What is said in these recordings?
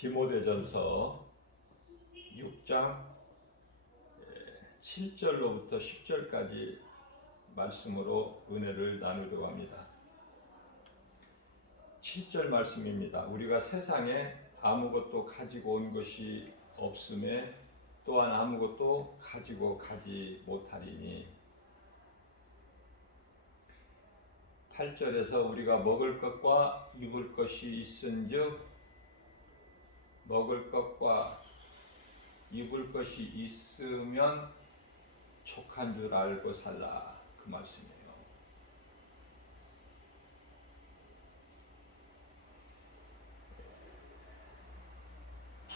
디모데전서 6장 7절로부터 10절까지 말씀으로 은혜를 나누려고 합니다. 7절 말씀입니다. 우리가 세상에 아무것도 가지고 온 것이 없음에 또한 아무것도 가지고 가지 못하리니. 8절에서 우리가 먹을 것과 입을 것이 있은즉 먹을 것과 입을 것이 있으면 족한 줄 알고 살라, 그 말씀이에요.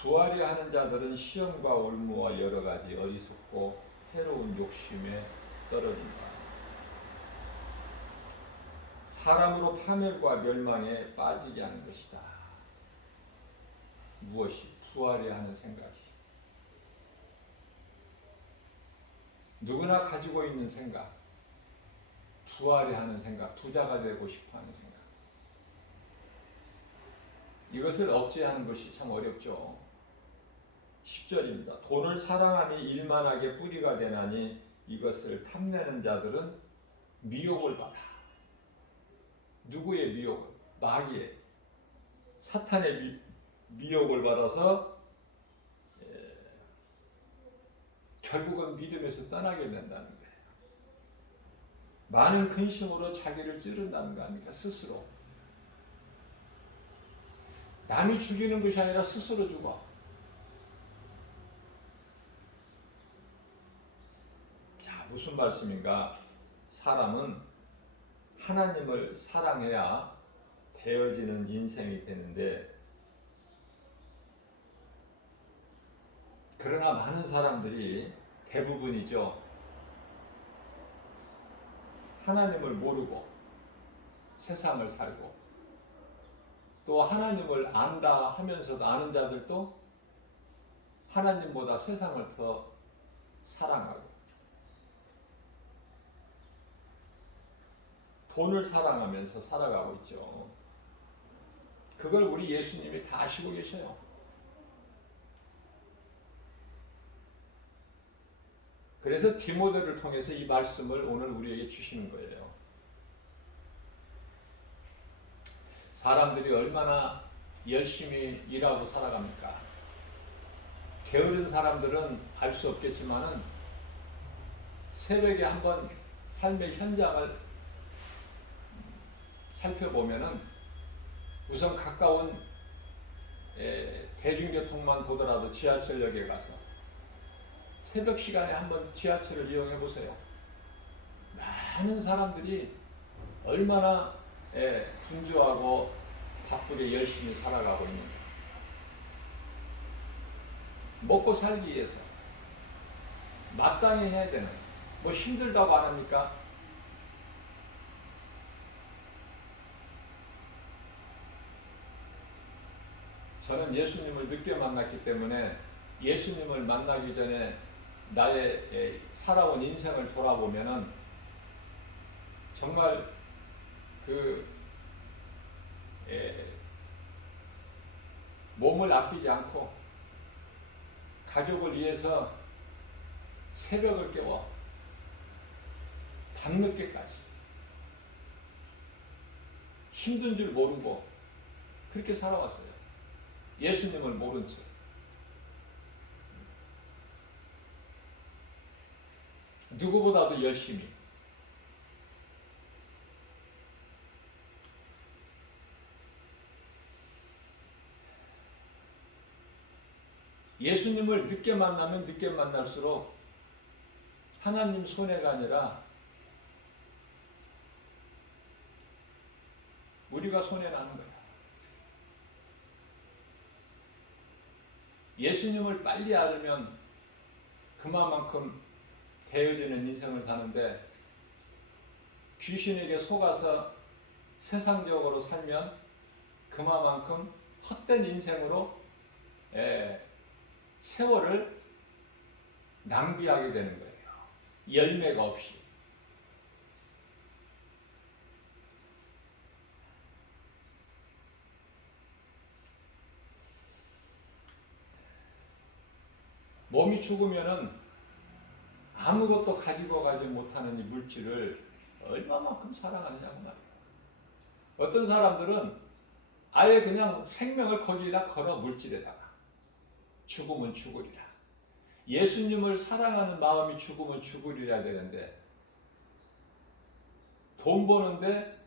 부활이 하는 자들은 시험과 올무와 여러 가지 어리석고 해로운 욕심에 떨어진다. 사람으로 파멸과 멸망에 빠지게 하는 것이다. 무엇이? 부활이 하는 생각이. 누구나 가지고 있는 생각, 부활이 하는 생각, 부자가 되고 싶어 하는 생각. 이것을 억제하는 것이 참 어렵죠. 10절입니다. 돈을 사랑함이 일만하게 뿌리가 되나니 이것을 탐내는 자들은 미혹을 받아. 누구의 미혹을? 마귀의, 사탄의 미혹을 받아서 결국은 믿음에서 떠나게 된다는 거예요. 많은 근심으로 자기를 찌른다는 거 아닙니까? 스스로. 남이 죽이는 것이 아니라 스스로 죽어. 자, 무슨 말씀인가? 사람은 하나님을 사랑해야 되어지는 인생이 되는데, 그러나 많은 사람들이, 대부분이죠, 하나님을 모르고 세상을 살고, 또 하나님을 안다 하면서도 아는 자들도 하나님보다 세상을 더 사랑하고, 돈을 사랑하면서 살아가고 있죠. 그걸 우리 예수님이 다 아시고 계셔요. 그래서 디모데를 통해서 이 말씀을 오늘 우리에게 주시는 거예요. 사람들이 얼마나 열심히 일하고 살아갑니까? 게으른 사람들은 알 수 없겠지만은 새벽에 한번 삶의 현장을 살펴보면은 우선 가까운 대중교통만 보더라도 지하철역에 가서 새벽 시간에 한번 지하철을 이용해 보세요. 많은 사람들이 얼마나 분주하고 바쁘게 열심히 살아가고 있는가. 먹고 살기 위해서 마땅히 해야 되는, 뭐 힘들다고 안 합니까? 저는 예수님을 늦게 만났기 때문에 예수님을 만나기 전에 나의 살아온 인생을 돌아보면은 정말 몸을 아끼지 않고 가족을 위해서 새벽을 깨워 밤늦게까지 힘든 줄 모르고 그렇게 살아왔어요. 예수님을 모른 채. 누구보다도 열심히. 예수님을 늦게 만나면 늦게 만날수록 하나님 손해가 아니라 우리가 손해나는 거야. 예수님을 빨리 알으면 그만큼 되어지는 인생을 사는데, 귀신에게 속아서 세상적으로 살면 그만큼 헛된 인생으로 세월을 낭비하게 되는 거예요. 열매가 없이. 몸이 죽으면은 아무것도 가지고 가지 못하는 이 물질을 얼마만큼 사랑하느냐고 말이에요. 어떤 사람들은 아예 그냥 생명을 거기다 걸어, 물질에다가. 죽으면 죽으리라. 예수님을 사랑하는 마음이 죽으면 죽으리라 되는데, 돈 버는데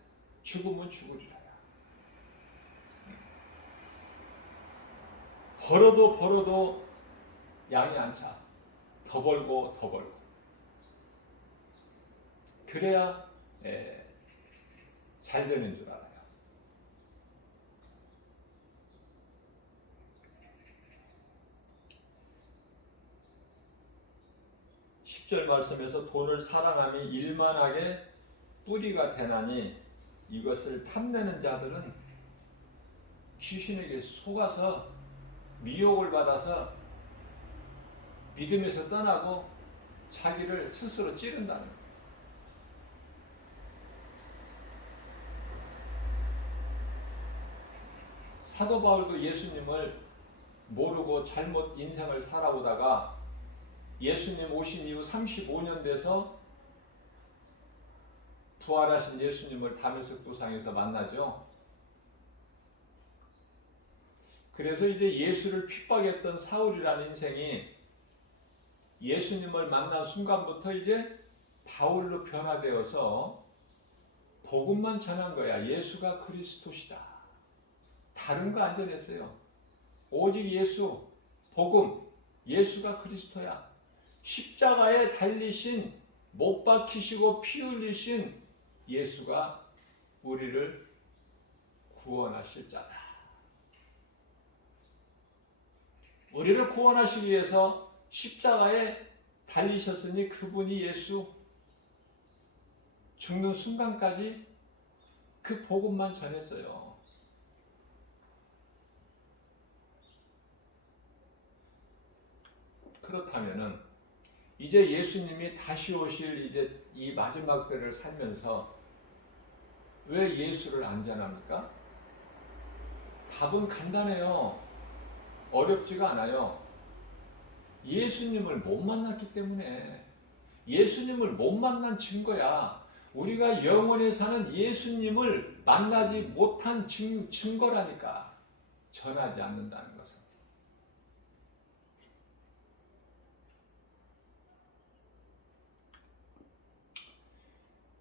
죽으면 죽으리라. 벌어도 양이 안 차. 더 벌고 더 벌고. 그래야 잘 되는 줄 알아요. 10절 말씀에서 돈을 사랑함이 일만하게 뿌리가 되나니 이것을 탐내는 자들은 귀신에게 속아서 미혹을 받아서 믿음에서 떠나고 자기를 스스로 찌른다는 거예요. 사도 바울도 예수님을 모르고 잘못 인생을 살아오다가 예수님 오신 이후 35년 돼서 부활하신 예수님을 다메섹 도상에서 만나죠. 그래서 이제 예수를 핍박했던 사울이라는 인생이 예수님을 만난 순간부터 이제 바울로 변화되어서 복음만 전한 거야. 예수가 그리스도시다. 다른 거 안 전했어요. 오직 예수, 복음, 예수가 그리스도야. 십자가에 달리신, 못 박히시고 피 흘리신 예수가 우리를 구원하실 자다. 우리를 구원하시기 위해서 십자가에 달리셨으니 그분이 예수, 죽는 순간까지 그 복음만 전했어요. 그렇다면은 이제 예수님이 다시 오실 이제 이 마지막 때를 살면서 왜 예수를 안 전합니까? 답은 간단해요. 어렵지가 않아요. 예수님을 못 만났기 때문에. 예수님을 못 만난 증거야. 우리가 영원히 사는 예수님을 만나지 못한 증거라니까. 전하지 않는다는 것은.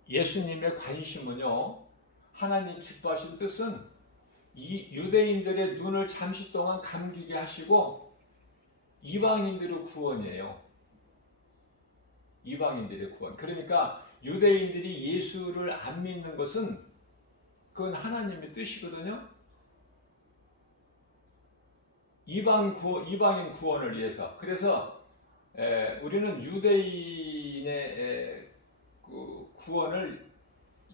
예수님의 관심은요, 하나님 기뻐하신 뜻은 이 유대인들의 눈을 잠시 동안 감기게 하시고 이방인들의 구원이에요. 이방인들의 구원. 그러니까 유대인들이 예수를 안 믿는 것은 그건 하나님의 뜻이거든요. 이방인 구원을 위해서. 그래서 우리는 유대인의 그 구원을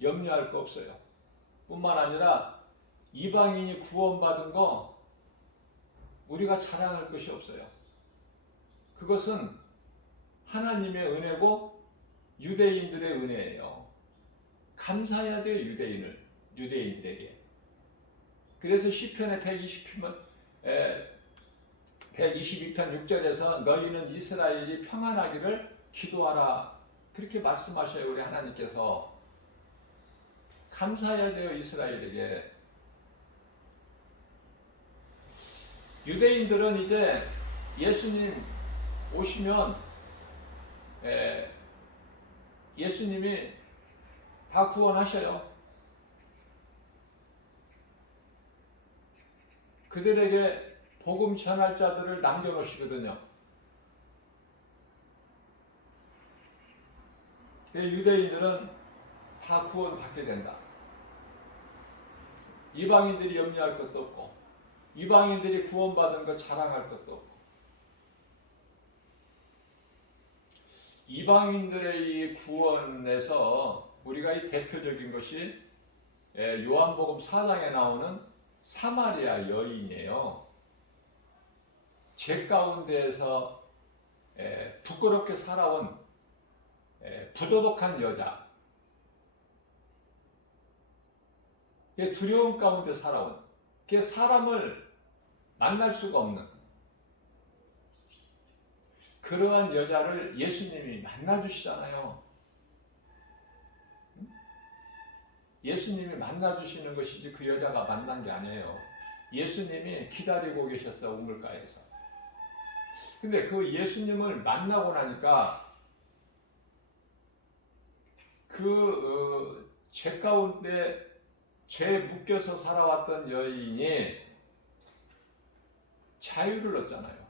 염려할 거 없어요. 뿐만 아니라 이방인이 구원받은 거 우리가 자랑할 것이 없어요. 그것은 하나님의 은혜고 유대인들의 은혜예요. 감사해야 돼요, 유대인들에게. 그래서 시편의 122편 6절에서 너희는 이스라엘이 평안하기를 기도하라. 그렇게 말씀하셔요, 우리 하나님께서. 감사해야 돼요, 이스라엘에게. 유대인들은 이제 예수님 오시면 예수님이 다 구원하셔요. 그들에게 복음 전할 자들을 남겨놓으시거든요. 유대인들은 다 구원받게 된다. 이방인들이 염려할 것도 없고 이방인들이 구원받은 것 자랑할 것도 없고 이방인들의 이 구원에서 우리가 이 대표적인 것이 요한복음 4장에 나오는 사마리아 여인이에요. 죄 가운데에서 부끄럽게 살아온 부도덕한 여자, 두려움 가운데 살아온, 사람을 만날 수가 없는, 그러한 여자를 예수님이 만나주시잖아요. 예수님이 만나주시는 것이지 그 여자가 만난 게 아니에요. 예수님이 기다리고 계셨어, 우물가에서. 근데 그 예수님을 만나고 나니까 죄 가운데 죄에 묶여서 살아왔던 여인이 자유를 얻잖아요.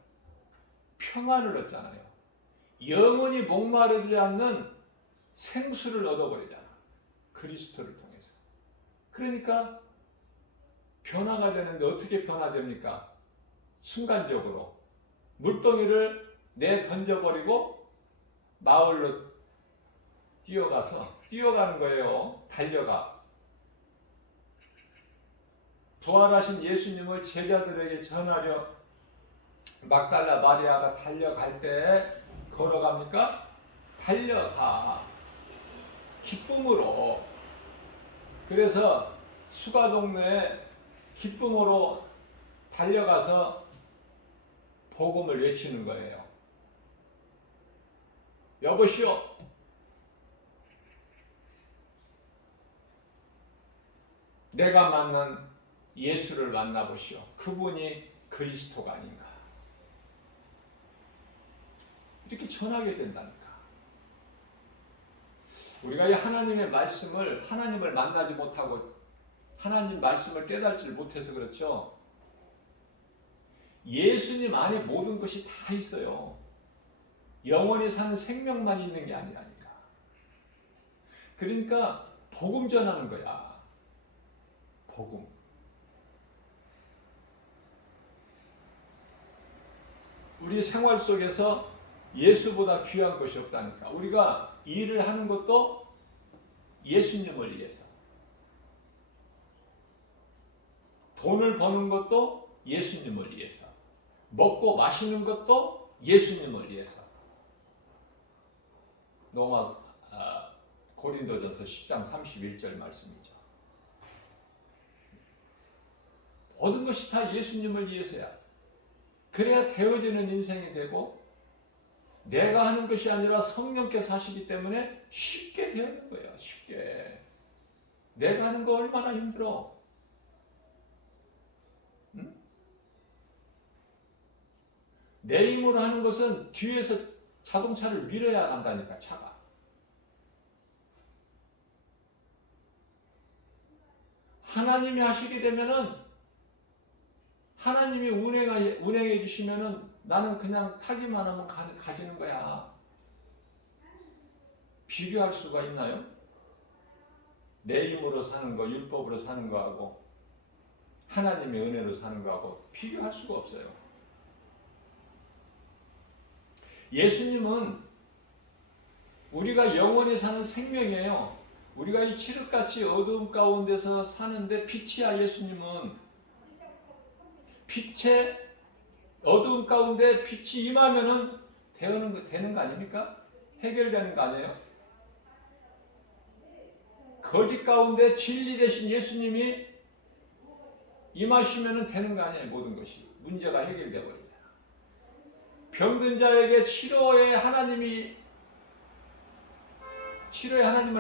평안을 얻잖아요. 영원히 목마르지 않는 생수를 얻어버리잖아. 그리스도를 통해서. 그러니까 변화가 되는데 어떻게 변화됩니까? 순간적으로 물동이를 던져버리고 마을로 뛰어가는 거예요. 달려가. 부활하신 예수님을 제자들에게 전하려 막달라 마리아가 달려갈 때 걸어갑니까? 달려가. 기쁨으로. 그래서 수가동네에 기쁨으로 달려가서 복음을 외치는 거예요. 여보시오. 내가 만난 예수를 만나보시오. 그분이 그리스도가 아닌가. 이렇게 전하게 된다니까. 우리가 이 하나님의 말씀을, 하나님을 만나지 못하고 하나님 말씀을 깨닫지 못해서 그렇죠. 예수님 안에 모든 것이 다 있어요. 영원히 사는 생명만 있는 게 아니라니까. 그러니까 복음 전하는 거야. 복음. 우리 생활 속에서 예수보다 귀한 것이 없다니까. 우리가 일을 하는 것도 예수님을 위해서. 돈을 버는 것도 예수님을 위해서. 먹고 마시는 것도 예수님을 위해서. 고린도전서 10장 31절 말씀이죠. 모든 것이 다 예수님을 위해서야. 그래야 되어지는 인생이 되고 내가 하는 것이 아니라 성령께서 하시기 때문에 쉽게 되는 거예요. 쉽게. 내가 하는 거 얼마나 힘들어. 응? 내 힘으로 하는 것은 뒤에서 자동차를 밀어야 간다니까, 차가. 하나님이 하시게 되면은, 하나님이 운행해 주시면은 나는 그냥 타기만 하면 가지는 거야. 비교할 수가 있나요? 내 힘으로 사는 거, 율법으로 사는 거하고 하나님의 은혜로 사는 거하고 비교할 수가 없어요. 예수님은 우리가 영원히 사는 생명이에요. 우리가 이 칠흑같이 어두움 가운데서 사는데 빛이야. 예수님은 빛의 어두움 가운데 빛이 임하면은 되는 거 아닙니까? 해결되는 거 아니에요? 거짓 가운데 진리 되신 예수님이 임하시면은 되는 거 아니에요? 모든 것이 문제가 해결되어 버립니다. 병든 자에게 치료의 하나님을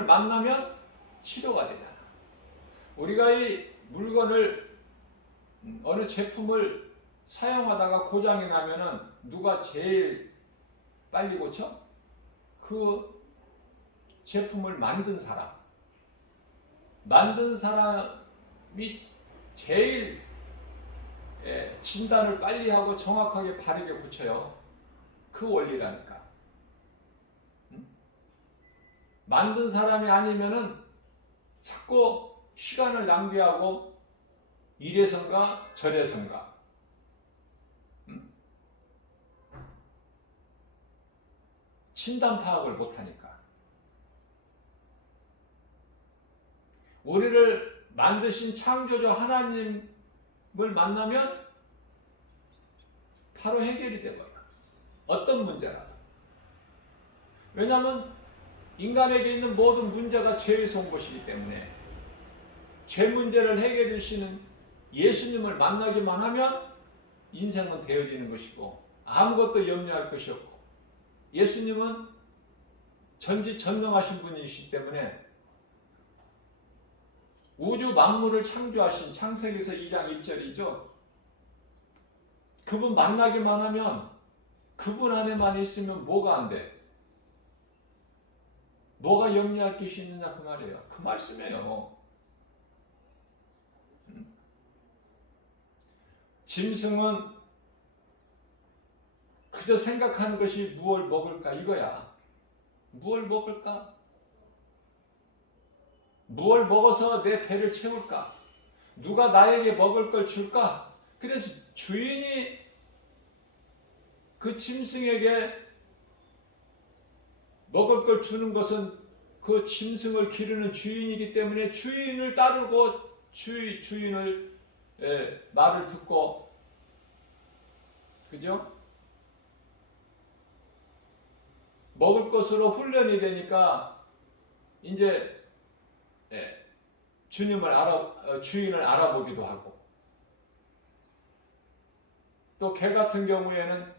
만나면 치료가 되잖아. 우리가 이 물건을 어느 제품을 사용하다가 고장이 나면은 누가 제일 빨리 고쳐? 그 제품을 만든 사람이 제일 진단을 빨리 하고 정확하게 바르게 고쳐요. 그 원리라니까. 만든 사람이 아니면은 자꾸 시간을 낭비하고 이래선가 저래선가. 진단 파악을 못하니까. 우리를 만드신 창조주 하나님을 만나면 바로 해결이 되버려요. 어떤 문제라도. 왜냐하면 인간에게 있는 모든 문제가 죄에서 온 것이기 때문에 죄 문제를 해결해 주시는 예수님을 만나기만 하면 인생은 되어지는 것이고 아무것도 염려할 것이 없고 예수님은 전지전능하신 분이시기 때문에 우주 만물을 창조하신 창세기서 2장 1절이죠. 그분 만나기만 하면 그분 안에만 있으면 뭐가 안 돼? 뭐가 염려할 것이 있느냐 그 말이에요. 그 말씀이에요. 짐승은 그저 생각하는 것이 무엇을 먹을까 이거야. 무엇을 먹을까? 무엇을 먹어서 내 배를 채울까? 누가 나에게 먹을 걸 줄까? 그래서 주인이 그 짐승에게 먹을 걸 주는 것은 그 짐승을 기르는 주인이기 때문에 주인을 따르고 주인을 말을 듣고, 그죠? 먹을 것으로 훈련이 되니까 이제 주인을 알아보기도 하고, 또 개 같은 경우에는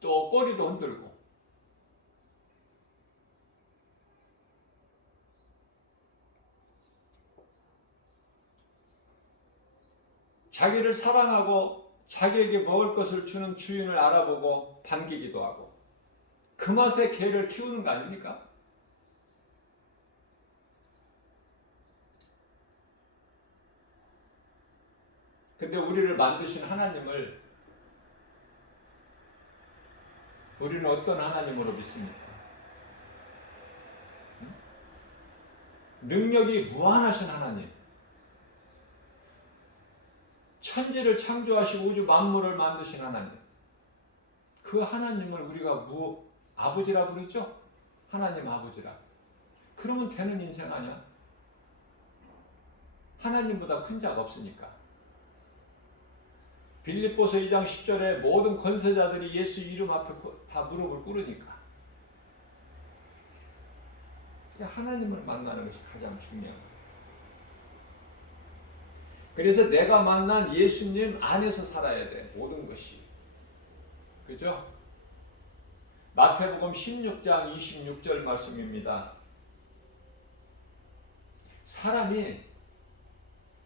또 꼬리도 흔들고, 자기를 사랑하고 자기에게 먹을 것을 주는 주인을 알아보고 반기기도 하고, 그 맛에 개를 키우는 거 아닙니까? 근데 우리를 만드신 하나님을 우리는 어떤 하나님으로 믿습니까? 능력이 무한하신 하나님, 천지를 창조하시고 우주 만물을 만드신 하나님, 그 하나님을 우리가 아버지라 부르죠? 하나님 아버지라. 그러면 되는 인생 아니야? 하나님보다 큰 자가 없으니까. 빌립보서 2장 10절에 모든 권세자들이 예수 이름 앞에 다 무릎을 꿇으니까. 하나님을 만나는 것이 가장 중요한 거예요. 그래서 내가 만난 예수님 안에서 살아야 돼. 모든 것이. 그죠? 마태복음 16장 26절 말씀입니다. 사람이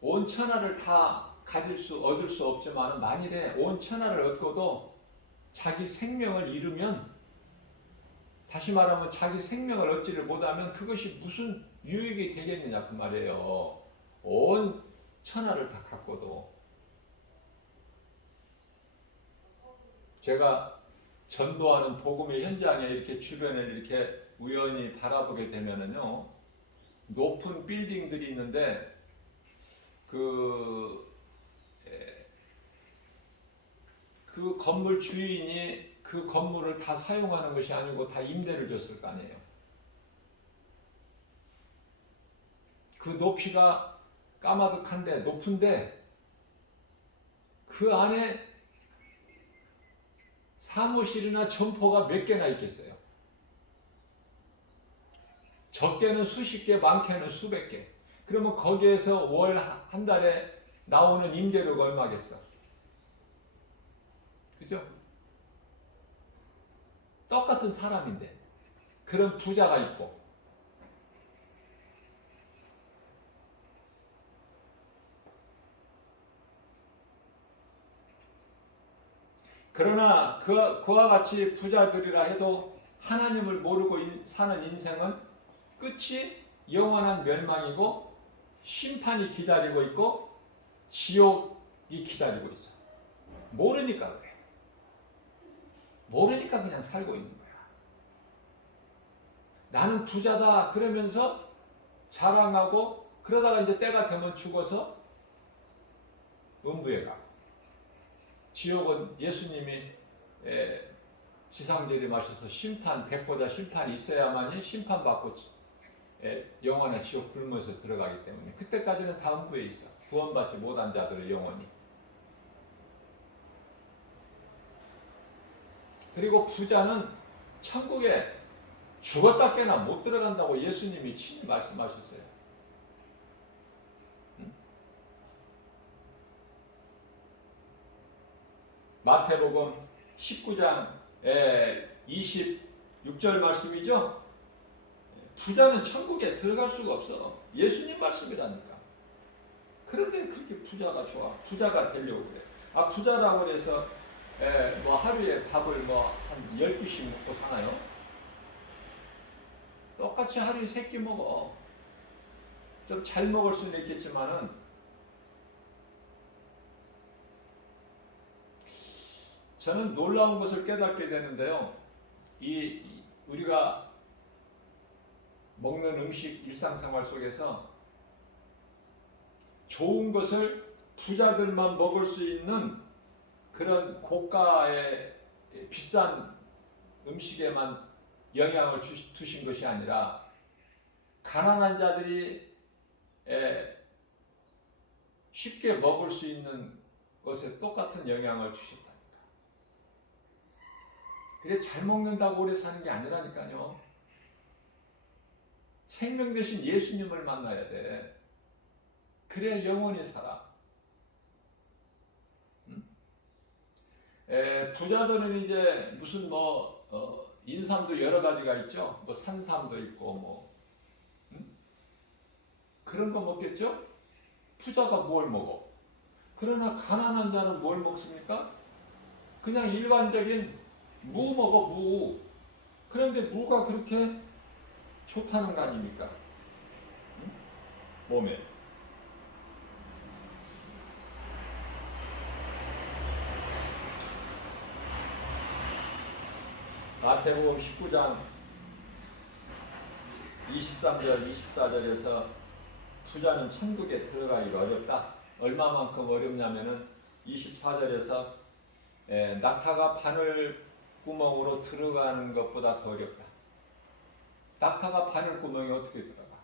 온 천하를 다 얻을 수 없지만 만일에 온 천하를 얻고도 자기 생명을 잃으면, 다시 말하면 자기 생명을 얻지를 못하면 그것이 무슨 유익이 되겠느냐 그 말이에요. 온 천하를 다 갖고도. 제가 전도하는 복음의 현장에 이렇게 주변을 이렇게 우연히 바라보게 되면은요, 높은 빌딩들이 있는데 그 건물 주인이 그 건물을 다 사용하는 것이 아니고 다 임대를 줬을 거 아니에요. 그 높이가 까마득한데 높은데 그 안에 사무실이나 점포가 몇 개나 있겠어요. 적게는 수십 개, 많게는 수백 개. 그러면 거기에서 월 한 달에 나오는 임대료가 얼마겠어? 그죠? 똑같은 사람인데 그런 부자가 있고, 그러나 그와 같이 부자들이라 해도 하나님을 모르고 사는 인생은 끝이 영원한 멸망이고 심판이 기다리고 있고 지옥이 기다리고 있어. 모르니까 그래. 모르니까 그냥 살고 있는 거야. 나는 부자다 그러면서 자랑하고, 그러다가 이제 때가 되면 죽어서 음부에 가. 지옥은 예수님이 지상재림하셔서 심판, 백보다 심판이 있어야만이 심판받고 영원한 지옥 굶어서 들어가기 때문에 그때까지는 다 음부에 있어. 구원받지 못한 자들의 영혼이. 그리고 부자는 천국에 죽었다 깨나 못 들어간다고 예수님이 친히 말씀하셨어요. 마태복음 19장 26절 말씀이죠. 부자는 천국에 들어갈 수가 없어. 예수님 말씀이라니까. 그런데 그렇게 부자가 좋아. 부자가 되려고 그래. 부자라고 해서 뭐 하루에 밥을 뭐 한 10끼씩 먹고 사나요? 똑같이 하루에 3끼 먹어. 좀 잘 먹을 수는 있겠지만은 저는 놀라운 것을 깨닫게 되는데요. 우리가 먹는 음식 일상생활 속에서 좋은 것을 부자들만 먹을 수 있는 그런 고가의 비싼 음식에만 영향을 두신 것이 아니라 가난한 자들이 쉽게 먹을 수 있는 것에 똑같은 영향을 주셨다니까. 그래 잘 먹는다고 오래 사는 게 아니라니까요. 생명 대신 예수님을 만나야 돼. 그래야 영원히 살아. 부자들은 이제 무슨 인삼도 여러 가지가 있죠. 뭐 산삼도 있고 그런 거 먹겠죠. 부자가 뭘 먹어? 그러나 가난한 자는 뭘 먹습니까? 그냥 일반적인 무 먹어, 무. 그런데 무가 그렇게 좋다는 거 아닙니까? 몸에. 마태복음 19장 23절, 24절에서 부자는 천국에 들어가기가 어렵다. 얼마만큼 어렵냐면은 24절에서 낙타가 바늘 구멍으로 들어가는 것보다 더 어렵다. 낙타가 바늘 구멍에 어떻게 들어가?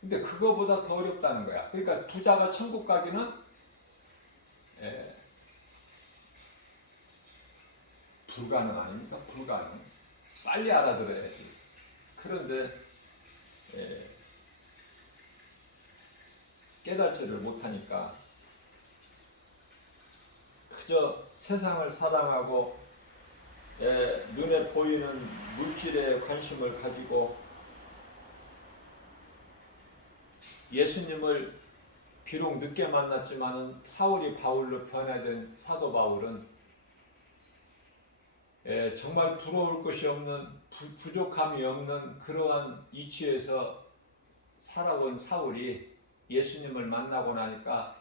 근데 그거보다 더 어렵다는 거야. 그러니까 부자가 천국 가기는 불가능 아닙니까? 불가능. 빨리 알아들어야지. 그런데 깨달지를 못하니까 그저 세상을 사랑하고 눈에 보이는 물질에 관심을 가지고 예수님을 비록 늦게 만났지만은 사울이 바울로 변화된 사도 바울은 정말 부러울 것이 없는 부족함이 없는 그러한 이치에서 살아온 사울이 예수님을 만나고 나니까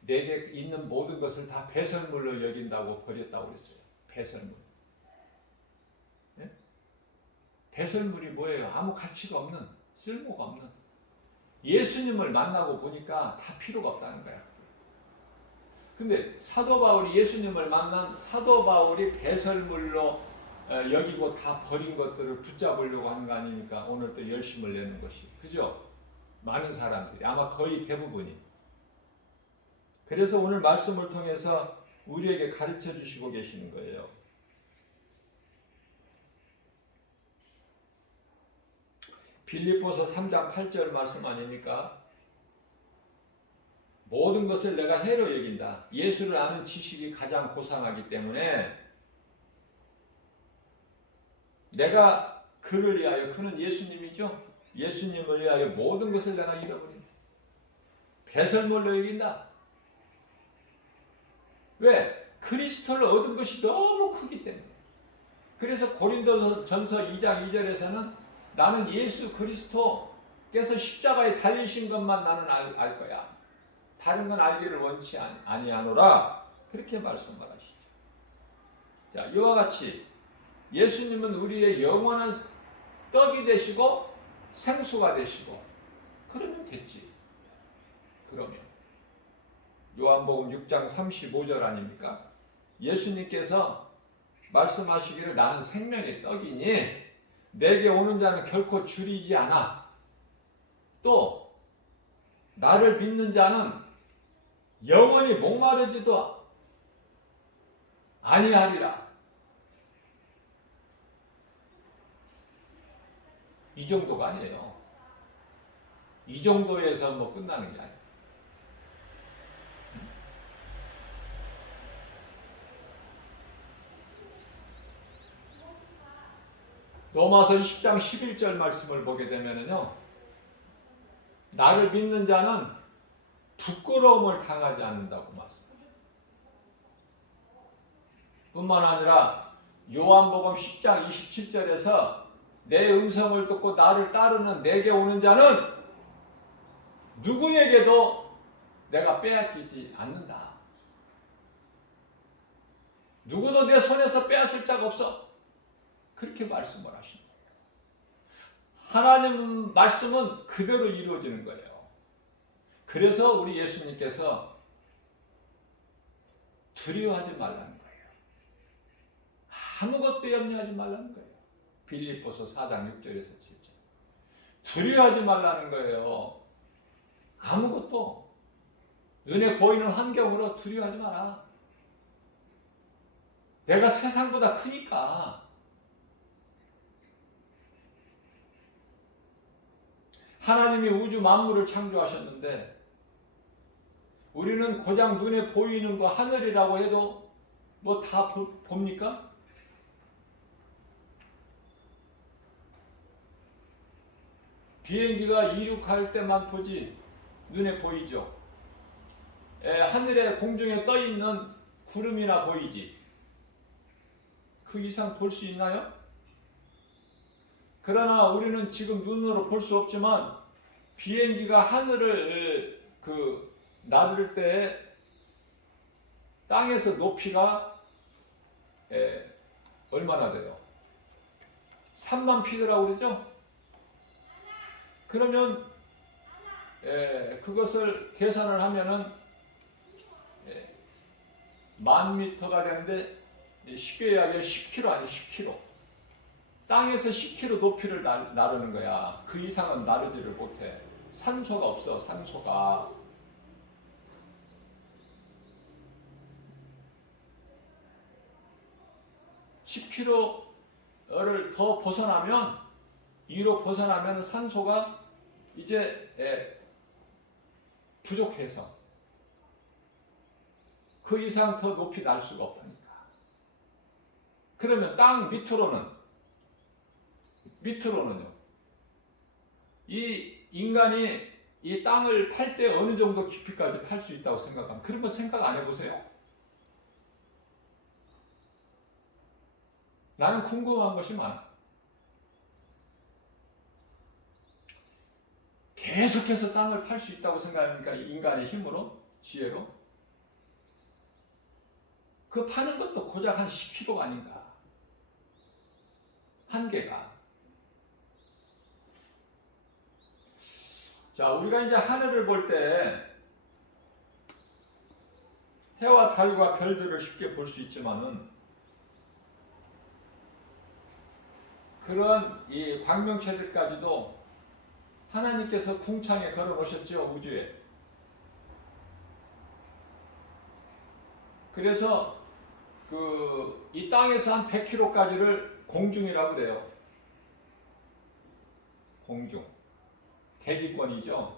내게 있는 모든 것을 다 배설물로 여긴다고 버렸다고 그랬어요. 배설물. 네? 배설물이 뭐예요? 아무 가치가 없는, 쓸모가 없는. 예수님을 만나고 보니까 다 필요가 없다는 거야. 근데 사도 바울이 예수님을 만난 사도 바울이 배설물로 여기고 다 버린 것들을 붙잡으려고 하는 거 아닙니까? 오늘 또 열심을 내는 것이. 그죠? 많은 사람들이 아마 거의 대부분이. 그래서 오늘 말씀을 통해서 우리에게 가르쳐 주시고 계시는 거예요. 빌립보서 3장 8절 말씀 아닙니까? 모든 것을 내가 해로 여긴다. 예수를 아는 지식이 가장 고상하기 때문에 내가 그를 위하여, 그는 예수님이죠. 예수님을 위하여 모든 것을 내가 잃어버린다. 배설물로 여긴다. 왜? 그리스도를 얻은 것이 너무 크기 때문에. 그래서 고린도전서 2장 2절에서는 나는 예수 그리스도께서 십자가에 달리신 것만 나는 알 거야. 다른 건 알기를 원치 아니하노라. 그렇게 말씀을 하시죠. 자, 이와 같이 예수님은 우리의 영원한 떡이 되시고 생수가 되시고 그러면 됐지. 그러면 요한복음 6장 35절 아닙니까? 예수님께서 말씀하시기를 나는 생명의 떡이니 내게 오는 자는 결코 줄이지 않아. 또 나를 믿는 자는 영원히 목마르지도 아니하리라. 이 정도가 아니에요. 이 정도에서 뭐 끝나는 게 아니에요. 로마서 10장 11절 말씀을 보게 되면은요, 나를 믿는 자는 부끄러움을 당하지 않는다고 말씀합니다. 뿐만 아니라 요한복음 10장 27절에서 내 음성을 듣고 나를 따르는 내게 오는 자는 누구에게도 내가 빼앗기지 않는다. 누구도 내 손에서 빼앗을 자가 없어. 그렇게 말씀을 하십니다. 하나님 말씀은 그대로 이루어지는 거예요. 그래서 우리 예수님께서 두려워하지 말라는 거예요. 아무것도 염려하지 말라는 거예요. 빌립보서 4장 6절에서 7절. 두려워하지 말라는 거예요. 아무것도 눈에 보이는 환경으로 두려워하지 마라. 내가 세상보다 크니까. 하나님이 우주 만물을 창조하셨는데 우리는 고작 눈에 보이는 거 하늘이라고 해도 뭐 다 봅니까? 비행기가 이륙할 때만 보지 눈에 보이죠. 하늘에 공중에 떠 있는 구름이나 보이지. 그 이상 볼 수 있나요? 그러나 우리는 지금 눈으로 볼 수 없지만 비행기가 하늘을 나를 때 땅에서 높이가 얼마나 돼요? 3만 피트라고 그러죠? 그러면 그것을 계산을 하면은 10,000m가 되는데 쉽게 이야기하면 10km 아니에요. 10km. 땅에서 10km 높이를 나르는 거야. 그 이상은 나르지를 못해. 산소가 없어. 산소가. (10km를) 더 벗어나면, 위로 벗어나면 산소가 이제 부족해서 그 이상 더 높이 날 수가 없으니까. 그러면 땅 밑으로는요, 이 인간이 이 땅을 팔 때 어느 정도 깊이까지 팔 수 있다고 생각하면, 그런 거 생각 안 해보세요? 나는 궁금한 것이 많아. 계속해서 땅을 팔 수 있다고 생각하니까 인간의 힘으로, 지혜로. 그 파는 것도 고작 한 10kg 아닌가. 한계가. 자, 우리가 이제 하늘을 볼 때 해와 달과 별들을 쉽게 볼 수 있지만은, 그런 이 광명체들까지도 하나님께서 궁창에 걸어 놓으셨죠, 우주에. 그래서 이 땅에서 한 100km까지를 공중이라고 그래요. 공중. 대기권이죠.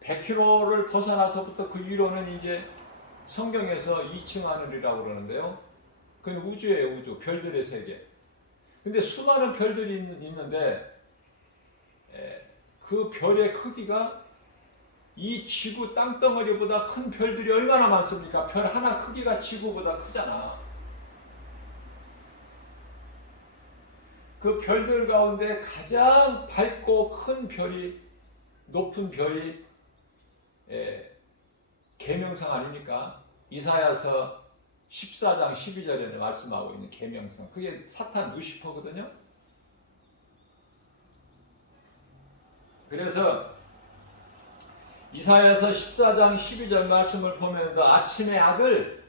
100km를 벗어나서부터 그 위로는 이제 성경에서 2층 하늘이라고 그러는데요. 그건 우주예요, 우주. 별들의 세계. 근데 수많은 별들이 있는데 그 별의 크기가 이 지구 땅덩어리보다 큰 별들이 얼마나 많습니까? 별 하나 크기가 지구보다 크잖아. 그 별들 가운데 가장 밝고 큰 별이, 높은 별이 계명성 아닙니까? 이사야서 14장 12절에 말씀하고 있는 계명성. 그게 사탄 루시퍼거든요. 그래서 이사야서 14장 12절 말씀을 보면 너 아침의 아들,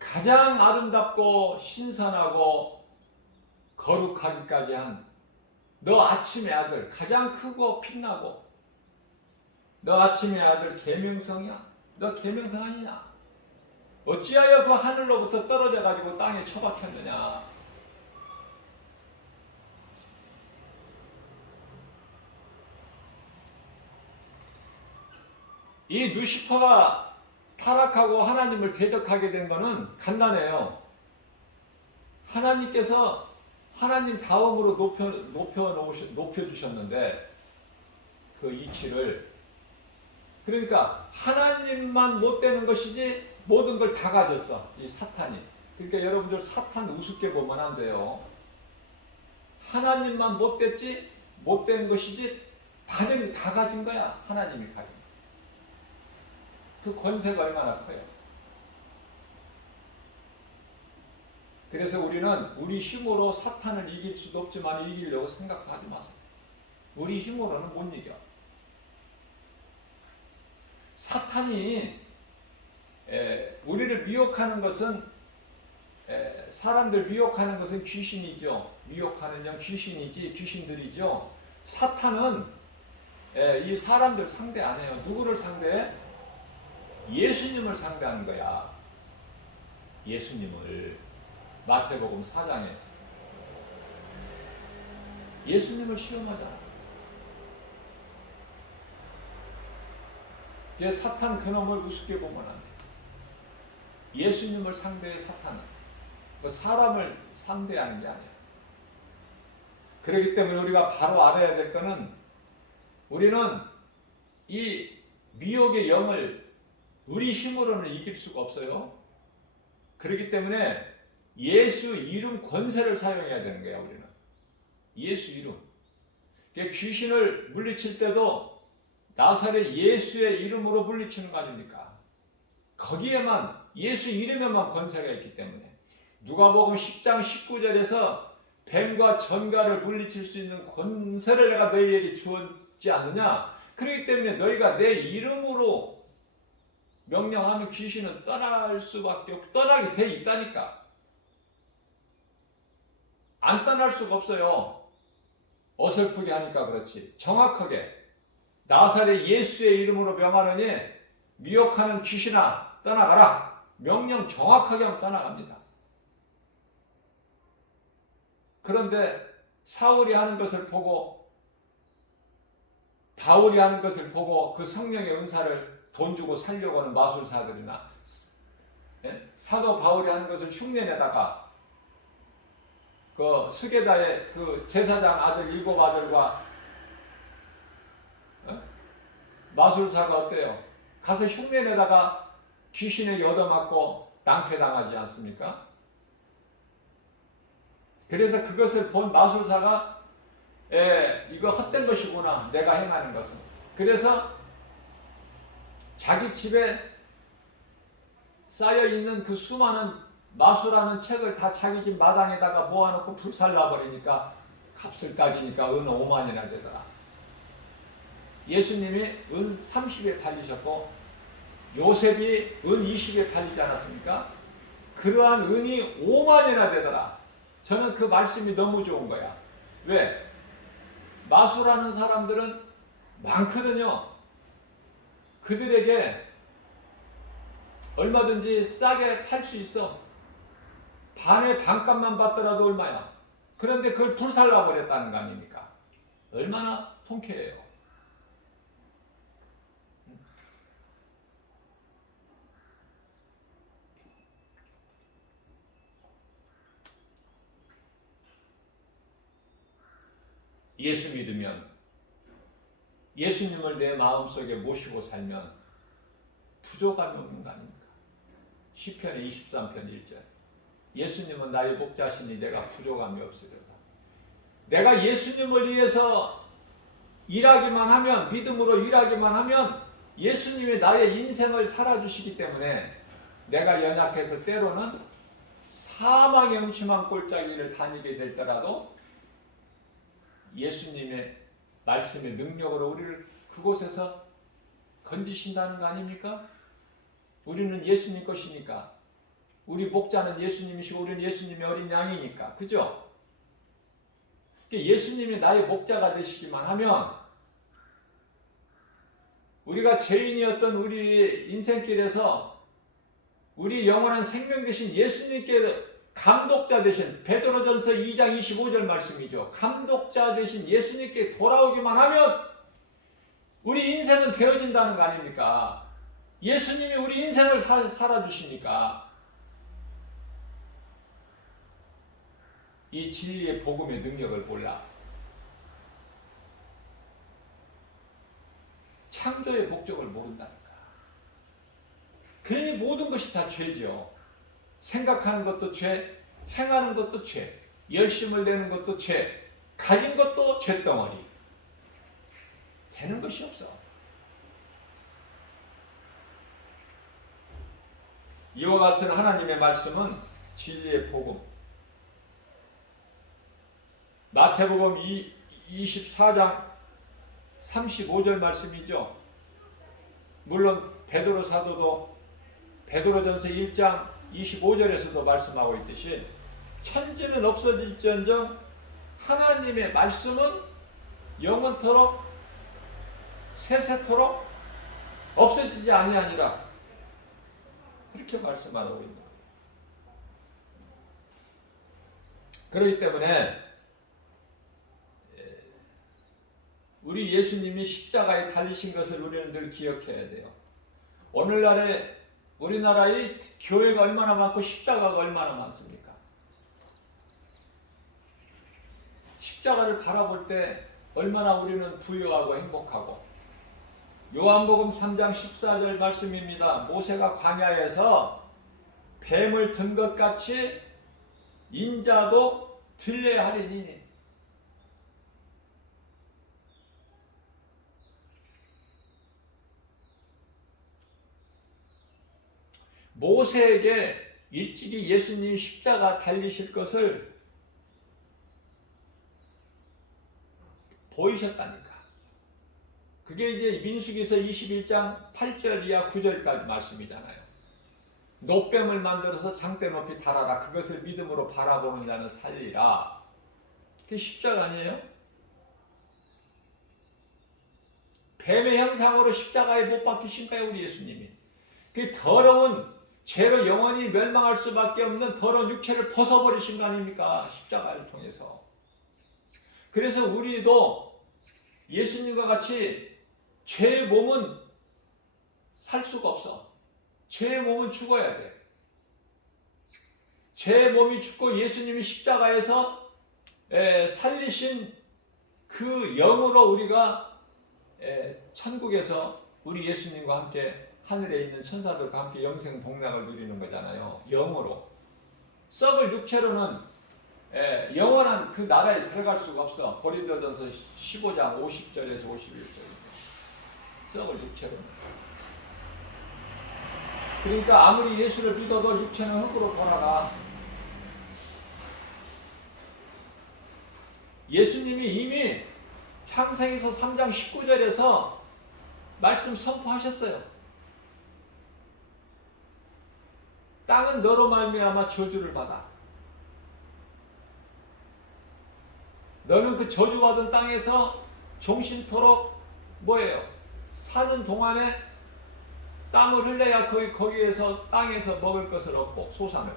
가장 아름답고 신선하고 거룩하기까지 한 너 아침의 아들, 가장 크고 빛나고 너 아침의 아들 계명성이야. 너 계명성 아니냐? 어찌하여 그 하늘로부터 떨어져 가지고 땅에 처박혔느냐? 이 루시퍼가 타락하고 하나님을 대적하게 된 것은 간단해요. 하나님께서 하나님 다음으로 높여주셨는데 그 이치를, 그러니까 하나님만 못 되는 것이지 모든 걸 다 가졌어 이 사탄이. 그러니까 여러분들 사탄 우습게 보면 안 돼요. 하나님만 못 됐지 못 된 것이지 다 가진 거야. 하나님이 가진 거. 그 권세가 얼마나 커요. 그래서 우리는 우리 힘으로 사탄을 이길 수도 없지만 이기려고 생각도 하지 마세요. 우리 힘으로는 못 이겨. 사탄이 우리를 미혹하는 것은, 사람들 미혹하는 것은 귀신이죠. 미혹하는 영 귀신이지, 귀신들이죠. 사탄은 이 사람들 상대 안 해요. 누구를 상대해? 예수님을 상대하는 거야. 예수님을. 마태복음 4장에 예수님을 시험하잖아. 사탄 그놈을 우습게 보면 안 돼. 예수님을 상대해. 사탄은 사람을 상대하는 게 아니야. 그렇기 때문에 우리가 바로 알아야 될 것은, 우리는 이 미혹의 영을 우리 힘으로는 이길 수가 없어요. 그렇기 때문에 예수 이름 권세를 사용해야 되는 거야. 우리는 예수 이름. 귀신을 물리칠 때도 나사렛 예수의 이름으로 물리치는 거 아닙니까? 거기에만, 예수 이름에만 권세가 있기 때문에. 누가복음 10장 19절에서 뱀과 전갈을 물리칠 수 있는 권세를 내가 너희에게 주었지 않느냐? 그렇기 때문에 너희가 내 이름으로 명령하면 귀신은 떠날 수밖에 없고 떠나게 돼 있다니까. 안 떠날 수가 없어요. 어설프게 하니까 그렇지. 정확하게 나사렛 예수의 이름으로 명하느니 미혹하는 귀신아 떠나가라. 명령 정확하게 하면 떠나갑니다. 그런데 사울이 하는 것을 보고, 바울이 하는 것을 보고 그 성령의 은사를 돈 주고 살려고 하는 마술사들이나, 사도 바울이 하는 것을 흉내내다가 그 스게다의 그 제사장 아들 7 아들과 마술사가 어때요? 가서 흉내내다가 귀신에게 얻어맞고 낭패당하지 않습니까? 그래서 그것을 본 마술사가 이거 헛된 것이구나, 내가 행하는 것은. 그래서 자기 집에 쌓여있는 그 수많은 마술하는 책을 다 자기 집 마당에다가 모아놓고 불살라버리니까 값을 따지니까 은 5만이나 되더라. 예수님이 은 30에 팔리셨고 요셉이 은 20에 팔리지 않았습니까? 그러한 은이 5만이나 되더라. 저는 그 말씀이 너무 좋은 거야. 왜? 마술하는 사람들은 많거든요. 그들에게 얼마든지 싸게 팔 수 있어. 반의 반값만 받더라도 얼마야. 그런데 그걸 불살라 버렸다는 거 아닙니까? 얼마나 통쾌해요. 예수 믿으면, 예수님을 내 마음속에 모시고 살면 부족함이 없는 거 아닙니까? 시편의 23편 1절. 예수님은 나의 복자시니 내가 부족함이 없으려다. 내가 예수님을 위해서 일하기만 하면, 믿음으로 일하기만 하면 예수님이 나의 인생을 살아주시기 때문에 내가 연약해서 때로는 사망의 음침한 골짜기를 다니게 될더라도 예수님의 말씀의 능력으로 우리를 그곳에서 건지신다는 거 아닙니까? 우리는 예수님 것이니까. 우리 목자는 예수님이시고 우리는 예수님의 어린 양이니까. 그죠? 예수님이 나의 목자가 되시기만 하면 우리가 죄인이었던 우리 인생길에서 우리 영원한 생명 되신 예수님께 감독자 되신, 베드로전서 2장 25절 말씀이죠. 감독자 되신 예수님께 돌아오기만 하면 우리 인생은 되어진다는 거 아닙니까? 예수님이 우리 인생을 살아주시니까. 이 진리의 복음의 능력을 몰라. 창조의 목적을 모른다니까. 그러니 모든 것이 다 죄죠. 생각하는 것도 죄, 행하는 것도 죄, 열심을 내는 것도 죄, 가진 것도 죄덩어리. 되는 것이 없어. 이와 같은 하나님의 말씀은 진리의 복음. 마태복음 24장 35절 말씀이죠. 물론 베드로 사도도 베드로전서 1장 25절에서도 말씀하고 있듯이 천지는 없어질지언정 하나님의 말씀은 영원토록 세세토록 없어지지 아니하니라. 그렇게 말씀하고 있는 거예요. 그렇기 때문에 우리 예수님이 십자가에 달리신 것을 우리는 늘 기억해야 돼요. 오늘날에 우리나라의 교회가 얼마나 많고 십자가가 얼마나 많습니까? 십자가를 바라볼 때 얼마나 우리는 부유하고 행복하고. 요한복음 3장 14절 말씀입니다. 모세가 광야에서 뱀을 든 것 같이 인자도 들려야 하리니. 모세에게 일찍이 예수님 십자가 달리실 것을 보이셨다니까. 그게 이제 민수기서 21장 8절 이하 9절까지 말씀이잖아요. 놋뱀을 만들어서 장대 높이 달아라. 그것을 믿음으로 바라보는 자는 살리라. 그게 십자가 아니에요? 뱀의 형상으로 십자가에 못 박히신 거예요, 우리 예수님이. 그 더러운 죄로 영원히 멸망할 수밖에 없는 더러운 육체를 벗어버리신 거 아닙니까? 십자가를 통해서. 그래서 우리도 예수님과 같이 죄의 몸은 살 수가 없어. 죄의 몸은 죽어야 돼. 죄의 몸이 죽고 예수님이 십자가에서 살리신 그 영으로 우리가 천국에서 우리 예수님과 함께 하늘에 있는 천사들과 함께 영생 복락을 누리는 거잖아요. 영으로. 썩을 육체로는 영원한 그 나라에 들어갈 수가 없어. 고린도전서 15장 50절에서 51절. 썩을 육체로는. 그러니까 아무리 예수를 믿어도 육체는 흙으로 돌아가. 예수님이 이미 창세기서 3장 19절에서 말씀 선포하셨어요. 땅은 너로 말미암아 저주를 받아. 너는 그 저주받은 땅에서 종신토록 뭐예요? 사는 동안에 땀을 흘려야 거기에서 땅에서 먹을 것을 얻고 소산을.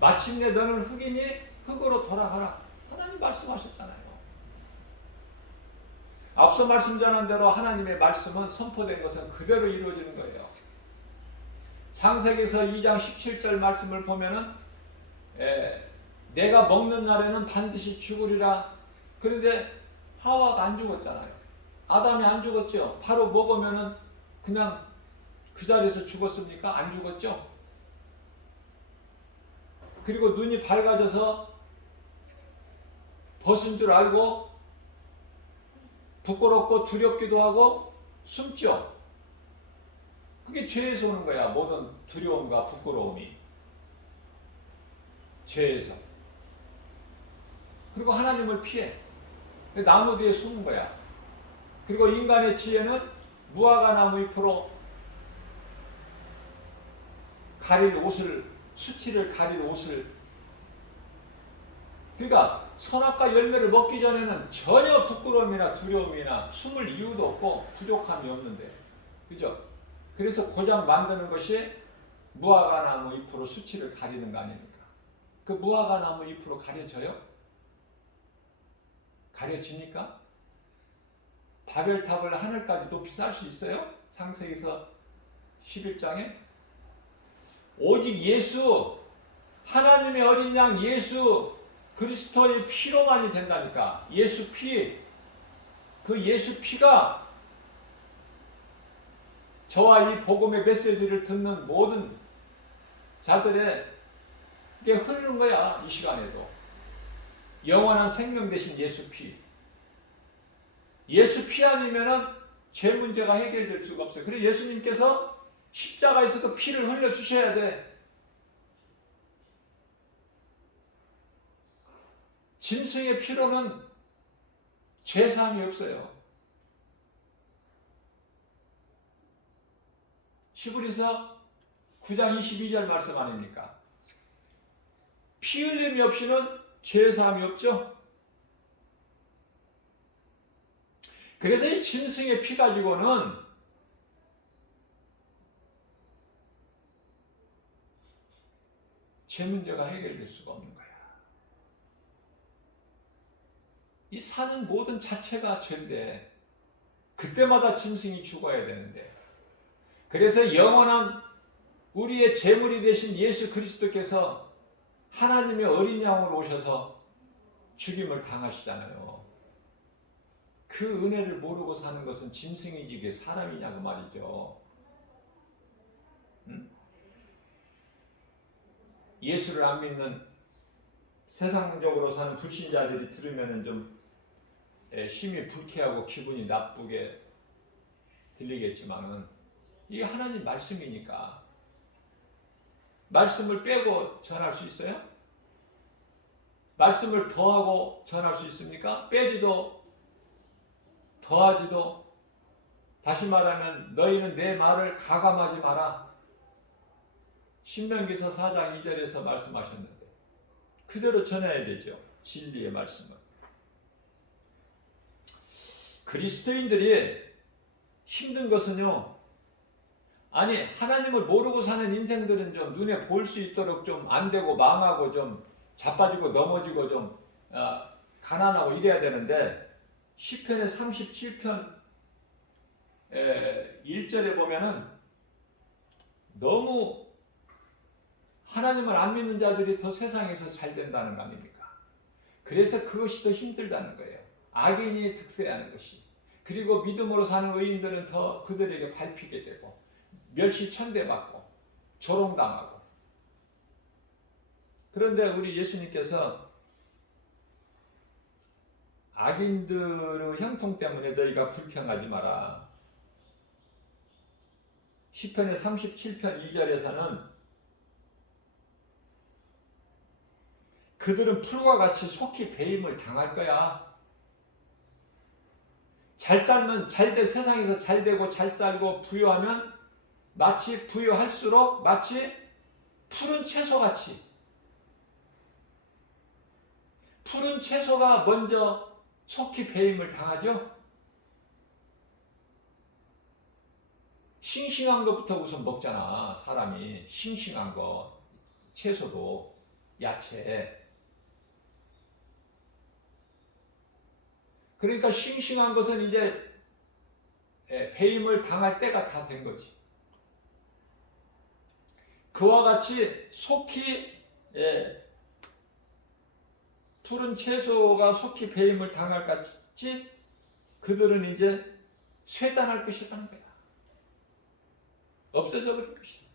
마침내 너는 흙이니 흙으로 돌아가라. 하나님 말씀하셨잖아요. 앞서 말씀 전한 대로 하나님의 말씀은 선포된 것은 그대로 이루어지는 거예요. 창세기서 2장 17절 말씀을 보면은 내가 먹는 날에는 반드시 죽으리라. 그런데 하와가 안 죽었잖아요. 아담이 안 죽었죠. 바로 먹으면은 그냥 그 자리에서 죽었습니까? 안 죽었죠. 그리고 눈이 밝아져서 벗은 줄 알고 부끄럽고 두렵기도 하고 숨죠. 그게 죄에서 오는 거야. 모든 두려움과 부끄러움이. 죄에서. 그리고 하나님을 피해. 나무 뒤에 숨은 거야. 그리고 인간의 지혜는 무화과 나무 잎으로 가릴 옷을, 수치를 가릴 옷을. 그러니까 선악과 열매를 먹기 전에는 전혀 부끄러움이나 두려움이나 숨을 이유도 없고 부족함이 없는데. 그죠? 그래서 고작 만드는 것이 무화과 나무 잎으로 수치를 가리는 거 아닙니까? 그 무화과 나무 잎으로 가려져요? 가려집니까? 바벨탑을 하늘까지 높이 쌓을 수 있어요? 창세기서 11장에 오직 예수, 하나님의 어린 양 예수, 그리스도의 피로만이 된다니까. 예수 피, 그 예수 피가 저와 이 복음의 메시지를 듣는 모든 자들에게 흐르는 거야. 이 시간에도 영원한 생명 되신 예수 피. 예수 피 아니면은 죄 문제가 해결될 수가 없어요. 그래서 예수님께서 십자가에서도 피를 흘려 주셔야 돼. 짐승의 피로는 죄사함이 없어요. 히브리서 9장 22절 말씀 아닙니까? 피 흘림이 없이는 죄사함이 없죠. 그래서 이 짐승의 피 가지고는 죄 문제가 해결될 수가 없는 거야. 이 사는 모든 자체가 죄인데 그때마다 짐승이 죽어야 되는데, 그래서 영원한 우리의 제물이 되신 예수 그리스도께서 하나님의 어린 양으로 오셔서 죽임을 당하시잖아요. 그 은혜를 모르고 사는 것은 짐승이지 그게 사람이냐고 말이죠. 응? 예수를 안 믿는 세상적으로 사는 불신자들이 들으면 좀 심히 불쾌하고 기분이 나쁘게 들리겠지만은 이게 하나님 말씀이니까. 말씀을 빼고 전할 수 있어요? 말씀을 더하고 전할 수 있습니까? 빼지도 더하지도. 다시 말하면 너희는 내 말을 가감하지 마라. 신명기서 4장 2절에서 말씀하셨는데 그대로 전해야 되죠. 진리의 말씀을. 그리스도인들이 힘든 것은요, 아니 하나님을 모르고 사는 인생들은 좀 눈에 볼 수 있도록 좀 안 되고 망하고 좀 자빠지고 넘어지고 좀 가난하고 이래야 되는데, 시편의 37편 1절에 보면은 너무 하나님을 안 믿는 자들이 더 세상에서 잘 된다는 거 아닙니까? 그래서 그것이 더 힘들다는 거예요. 악인이 득세하는 것이. 그리고 믿음으로 사는 의인들은 더 그들에게 밟히게 되고 멸시천대받고 조롱당하고. 그런데 우리 예수님께서 악인들의 형통 때문에 너희가 불평하지 마라. 시편의 37편 2절에서는 그들은 풀과 같이 속히 배임을 당할 거야. 잘 살면 세상에서 잘 되고 잘 살고 부유하면 마치 부유할수록 마치 푸른 채소같이, 푸른 채소가 먼저 속히 배임을 당하죠. 싱싱한 것부터 우선 먹잖아. 사람이 싱싱한 거, 채소도, 야채. 그러니까 싱싱한 것은 이제 배임을 당할 때가 다 된 거지. 그와 같이 속히 푸른 채소가 속히 배임을 당할 같이 그들은 이제 쇠단할 것이라는 거야. 없어져 버릴 것이다.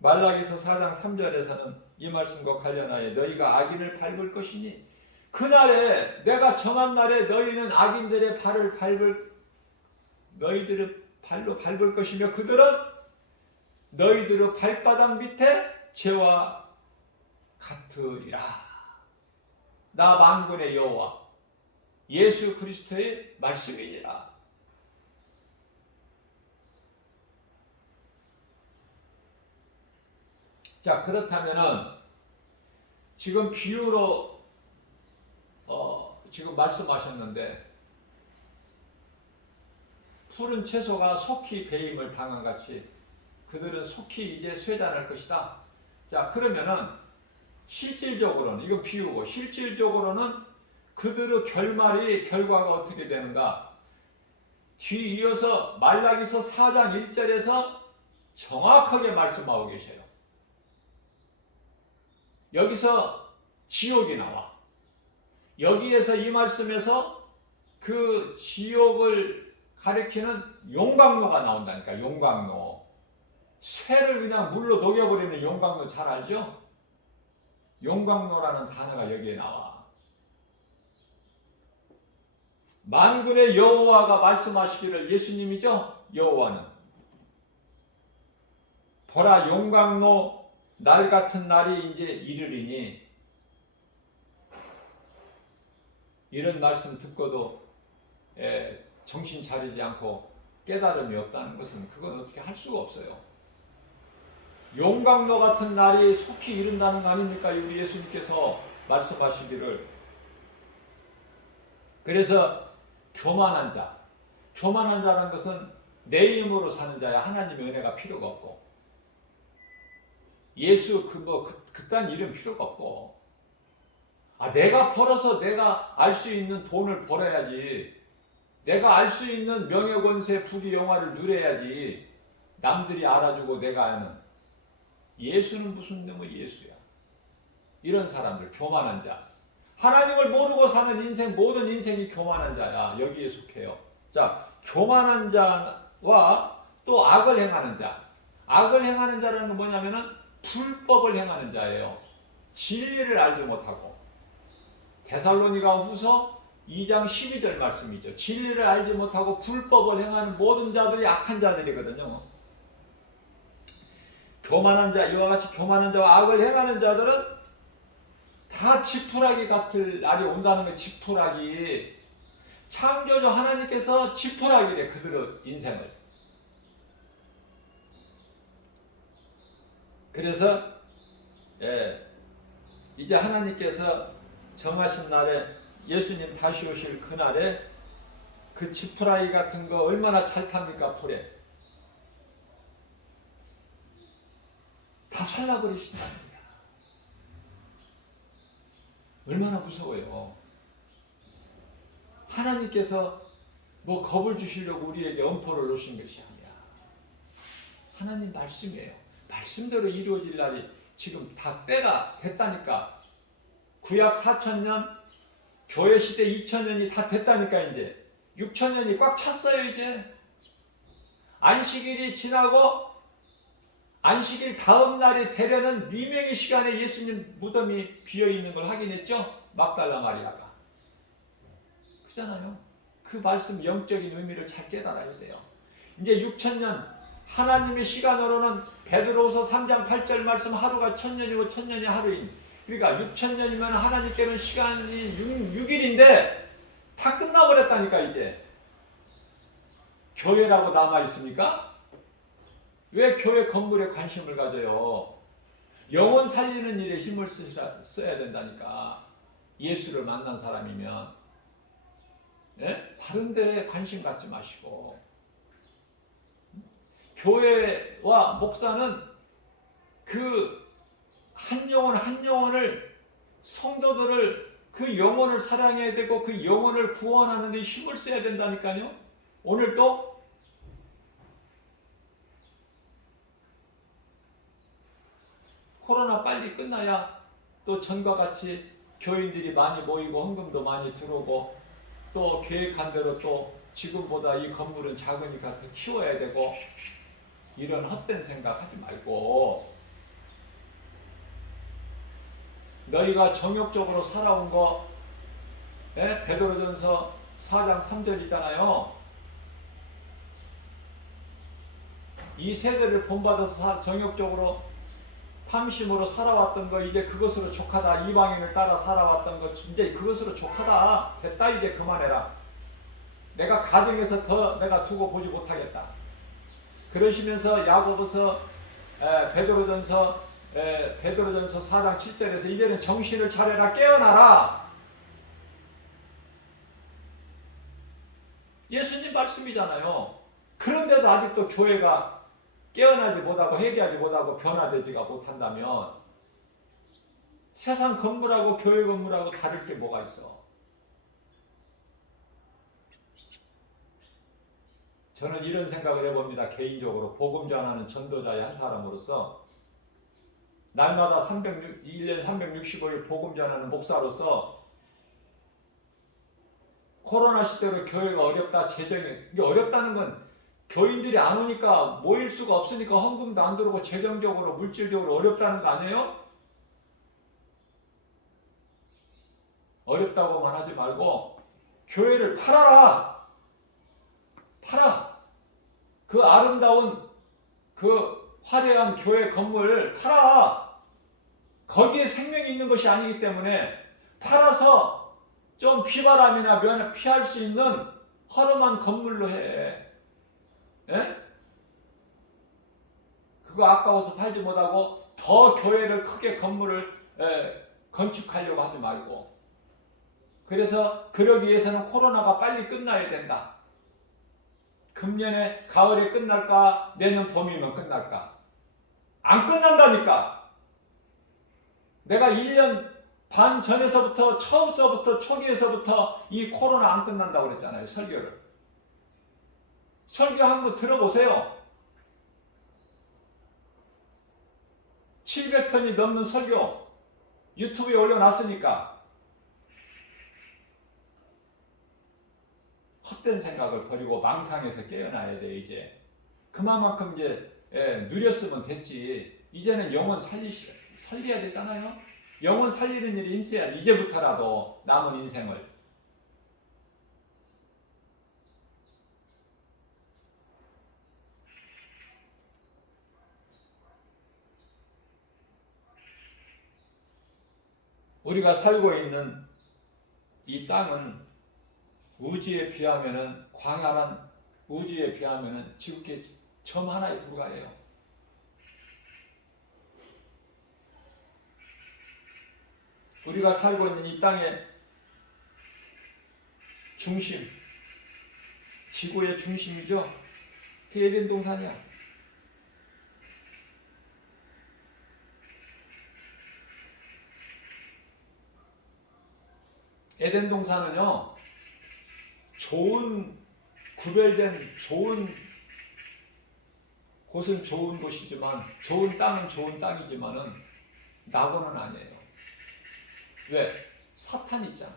말라기서 4장 3절에서는 이 말씀과 관련하여 너희가 악인을 밟을 것이니 그날에 내가 정한 날에 너희는 악인들의 발을 너희들의 발로 밟을 것이며 그들은 너희들의 발바닥 밑에 죄와 같으리라. 나 만군의 여호와 예수 그리스도의 말씀이니라. 자, 그렇다면은 지금 비유로 지금 말씀하셨는데 푸른 채소가 속히 배임을 당한 같이 그들은 속히 이제 쇠단할 것이다. 자, 그러면은 실질적으로는 이건 비유고 실질적으로는 그들의 결과가 어떻게 되는가? 뒤이어서 말라기서 4장 1절에서 정확하게 말씀하고 계셔요. 여기서 지옥이 나와. 여기에서 이 말씀에서 그 지옥을 가리키는 용광로가 나온다니까. 용광로. 쇠를 그냥 물로 녹여버리는 용광로 잘 알죠? 용광로라는 단어가 여기에 나와. 만군의 여호와가 말씀하시기를, 예수님이죠? 여호와는 보라, 용광로 날 같은 날이 이제 이르리니. 이런 말씀 듣고도 정신 차리지 않고 깨달음이 없다는 것은 그건 어떻게 할 수가 없어요. 용광로 같은 날이 속히 이른다는 거 아닙니까? 우리 예수님께서 말씀하시기를. 그래서 교만한 자라는 것은 내 힘으로 사는 자야. 하나님의 은혜가 필요가 없고, 예수 그딴 이름 필요가 없고, 내가 벌어서 내가 알 수 있는 돈을 벌어야지, 내가 알 수 있는 명예권세 부귀 영화를 누려야지, 남들이 알아주고 내가 아는. 예수는 무슨 놈의 예수야. 이런 사람들, 교만한 자. 하나님을 모르고 사는 인생, 모든 인생이 교만한 자야. 여기에 속해요. 자, 교만한 자와 또 악을 행하는 자. 악을 행하는 자라는 건 뭐냐면은 불법을 행하는 자예요. 진리를 알지 못하고. 데살로니가 후서 2장 12절 말씀이죠. 진리를 알지 못하고 불법을 행하는 모든 자들이 악한 자들이거든요. 교만한 자, 이와 같이 교만한 자와 악을 행하는 자들은 다 지푸라기 같을 날이 온다는 거예요. 지푸라기. 창조주 하나님께서 지푸라기래, 그들의 인생을. 그래서 이제 하나님께서 정하신 날에, 예수님 다시 오실 그날에 그 지푸라기 같은 거 얼마나 잘 탑니까? 불에 다 살라버리신다는 거야. 얼마나 무서워요. 하나님께서 뭐 겁을 주시려고 우리에게 엄포를 놓으신 것이 아니야. 하나님 말씀이에요. 말씀대로 이루어질 날이 지금 다 때가 됐다니까. 구약 4,000년, 교회 시대 2,000년이 다 됐다니까. 이제 6,000년이 꽉 찼어요. 이제 안식일이 지나고 안식일 다음 날이 되려는 미명의 시간에 예수님 무덤이 비어있는 걸 확인했죠? 막달라 마리아가. 그잖아요. 그 말씀 영적인 의미를 잘 깨달아야 돼요. 이제 6,000년, 하나님의 시간으로는 베드로후서 3장 8절 말씀, 하루가 1,000년이고 1,000년이 하루인. 그러니까 6,000년이면 하나님께는 시간이 6일인데 다 끝나버렸다니까. 이제 교회라고 남아있습니까? 왜 교회 건물에 관심을 가져요? 영혼 살리는 일에 힘을 써야 된다니까. 예수를 만난 사람이면. 다른 데에 관심 갖지 마시고. 교회와 목사는 그 한 영혼 한 영혼을, 성도들을, 그 영혼을 사랑해야 되고 그 영혼을 구원하는 데 힘을 써야 된다니까요. 오늘 또 코로나 빨리 끝나야 또 전과 같이 교인들이 많이 모이고 헌금도 많이 들어오고, 또 계획한 대로 또 지금보다 이 건물은 작으니까 더 키워야 되고, 이런 헛된 생각 하지 말고, 너희가 정욕적으로 살아온 거, 베드로전서 4장 3절 있잖아요. 이 세대를 본받아서 정욕적으로 탐심으로 살아왔던 거, 이제 그것으로 족하다. 이방인을 따라 살아왔던 거, 이제 그것으로 족하다. 됐다. 이제 그만해라. 내가 가정에서 더 내가 두고 보지 못하겠다. 그러시면서 야고보서, 베드로전서 4장 7절에서 이제는 정신을 차려라, 깨어나라. 예수님 말씀이잖아요. 그런데도 아직도 교회가 깨어나지 못하고 회개하지 못하고 변화되지가 못한다면 세상 건물하고 교회 건물하고 다를 게 뭐가 있어? 저는 이런 생각을 해봅니다. 개인적으로 복음 전하는 전도자의 한 사람으로서 날마다 1년 365일 복음 전하는 목사로서 코로나 시대로 교회가 어렵다, 재정이. 이게 어렵다는 건 교인들이 안 오니까 모일 수가 없으니까 헌금도 안 들어오고 재정적으로 물질적으로 어렵다는 거 아니에요? 어렵다고만 하지 말고 교회를 팔아라. 팔아. 그 아름다운 그 화려한 교회 건물을 팔아. 거기에 생명이 있는 것이 아니기 때문에 팔아서 좀 비바람이나 피할 수 있는 허름한 건물로 해. 예? 그거 아까워서 팔지 못하고 더 교회를 크게 건물을 건축하려고 하지 말고. 그래서 그러기 위해서는 코로나가 빨리 끝나야 된다. 금년에 가을에 끝날까? 내년 봄이면 끝날까? 안 끝난다니까. 내가 1년 반 전에서부터 처음서부터 초기에서부터 이 코로나 안 끝난다고 그랬잖아요. 설교를. 설교 한번 들어보세요. 700편이 넘는 설교 유튜브에 올려놨으니까 헛된 생각을 버리고 망상에서 깨어나야 돼. 이제 그만큼 이제 누렸으면 됐지. 이제는 영혼 살려야 되잖아요. 영혼 살리는 일이 있어야 이제부터라도 남은 인생을. 우리가 살고 있는 이 땅은 우주에 비하면은 광활한 우주에 비하면은 지구계 점 하나에 불과해요. 우리가 살고 있는 이 땅의 중심, 지구의 중심이죠. 그 에덴 동산이야. 에덴 동산은요, 구별된 좋은 곳은 좋은 곳이지만, 좋은 땅은 좋은 땅이지만은 낙원은 아니에요. 왜? 사탄이 있잖아.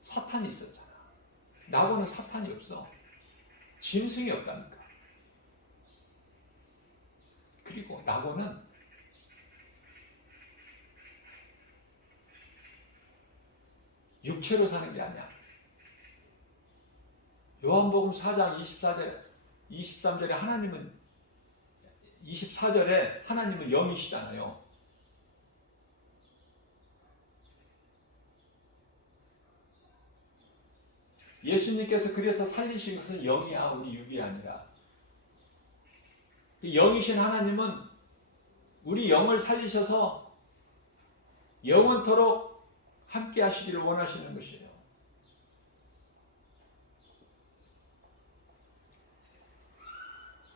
사탄이 있었잖아. 낙원은 사탄이 없어. 짐승이 없다니까. 그리고 낙원은 육체로 사는 게 아니야. 요한복음 4장 23절에 하나님은 24절에 하나님은 영이시잖아요. 예수님께서 그래서 살리신 것은 영이야, 우리 육이 아니라. 영이신 하나님은 우리 영을 살리셔서 영원토록 함께 하시기를 원하시는 것이에요.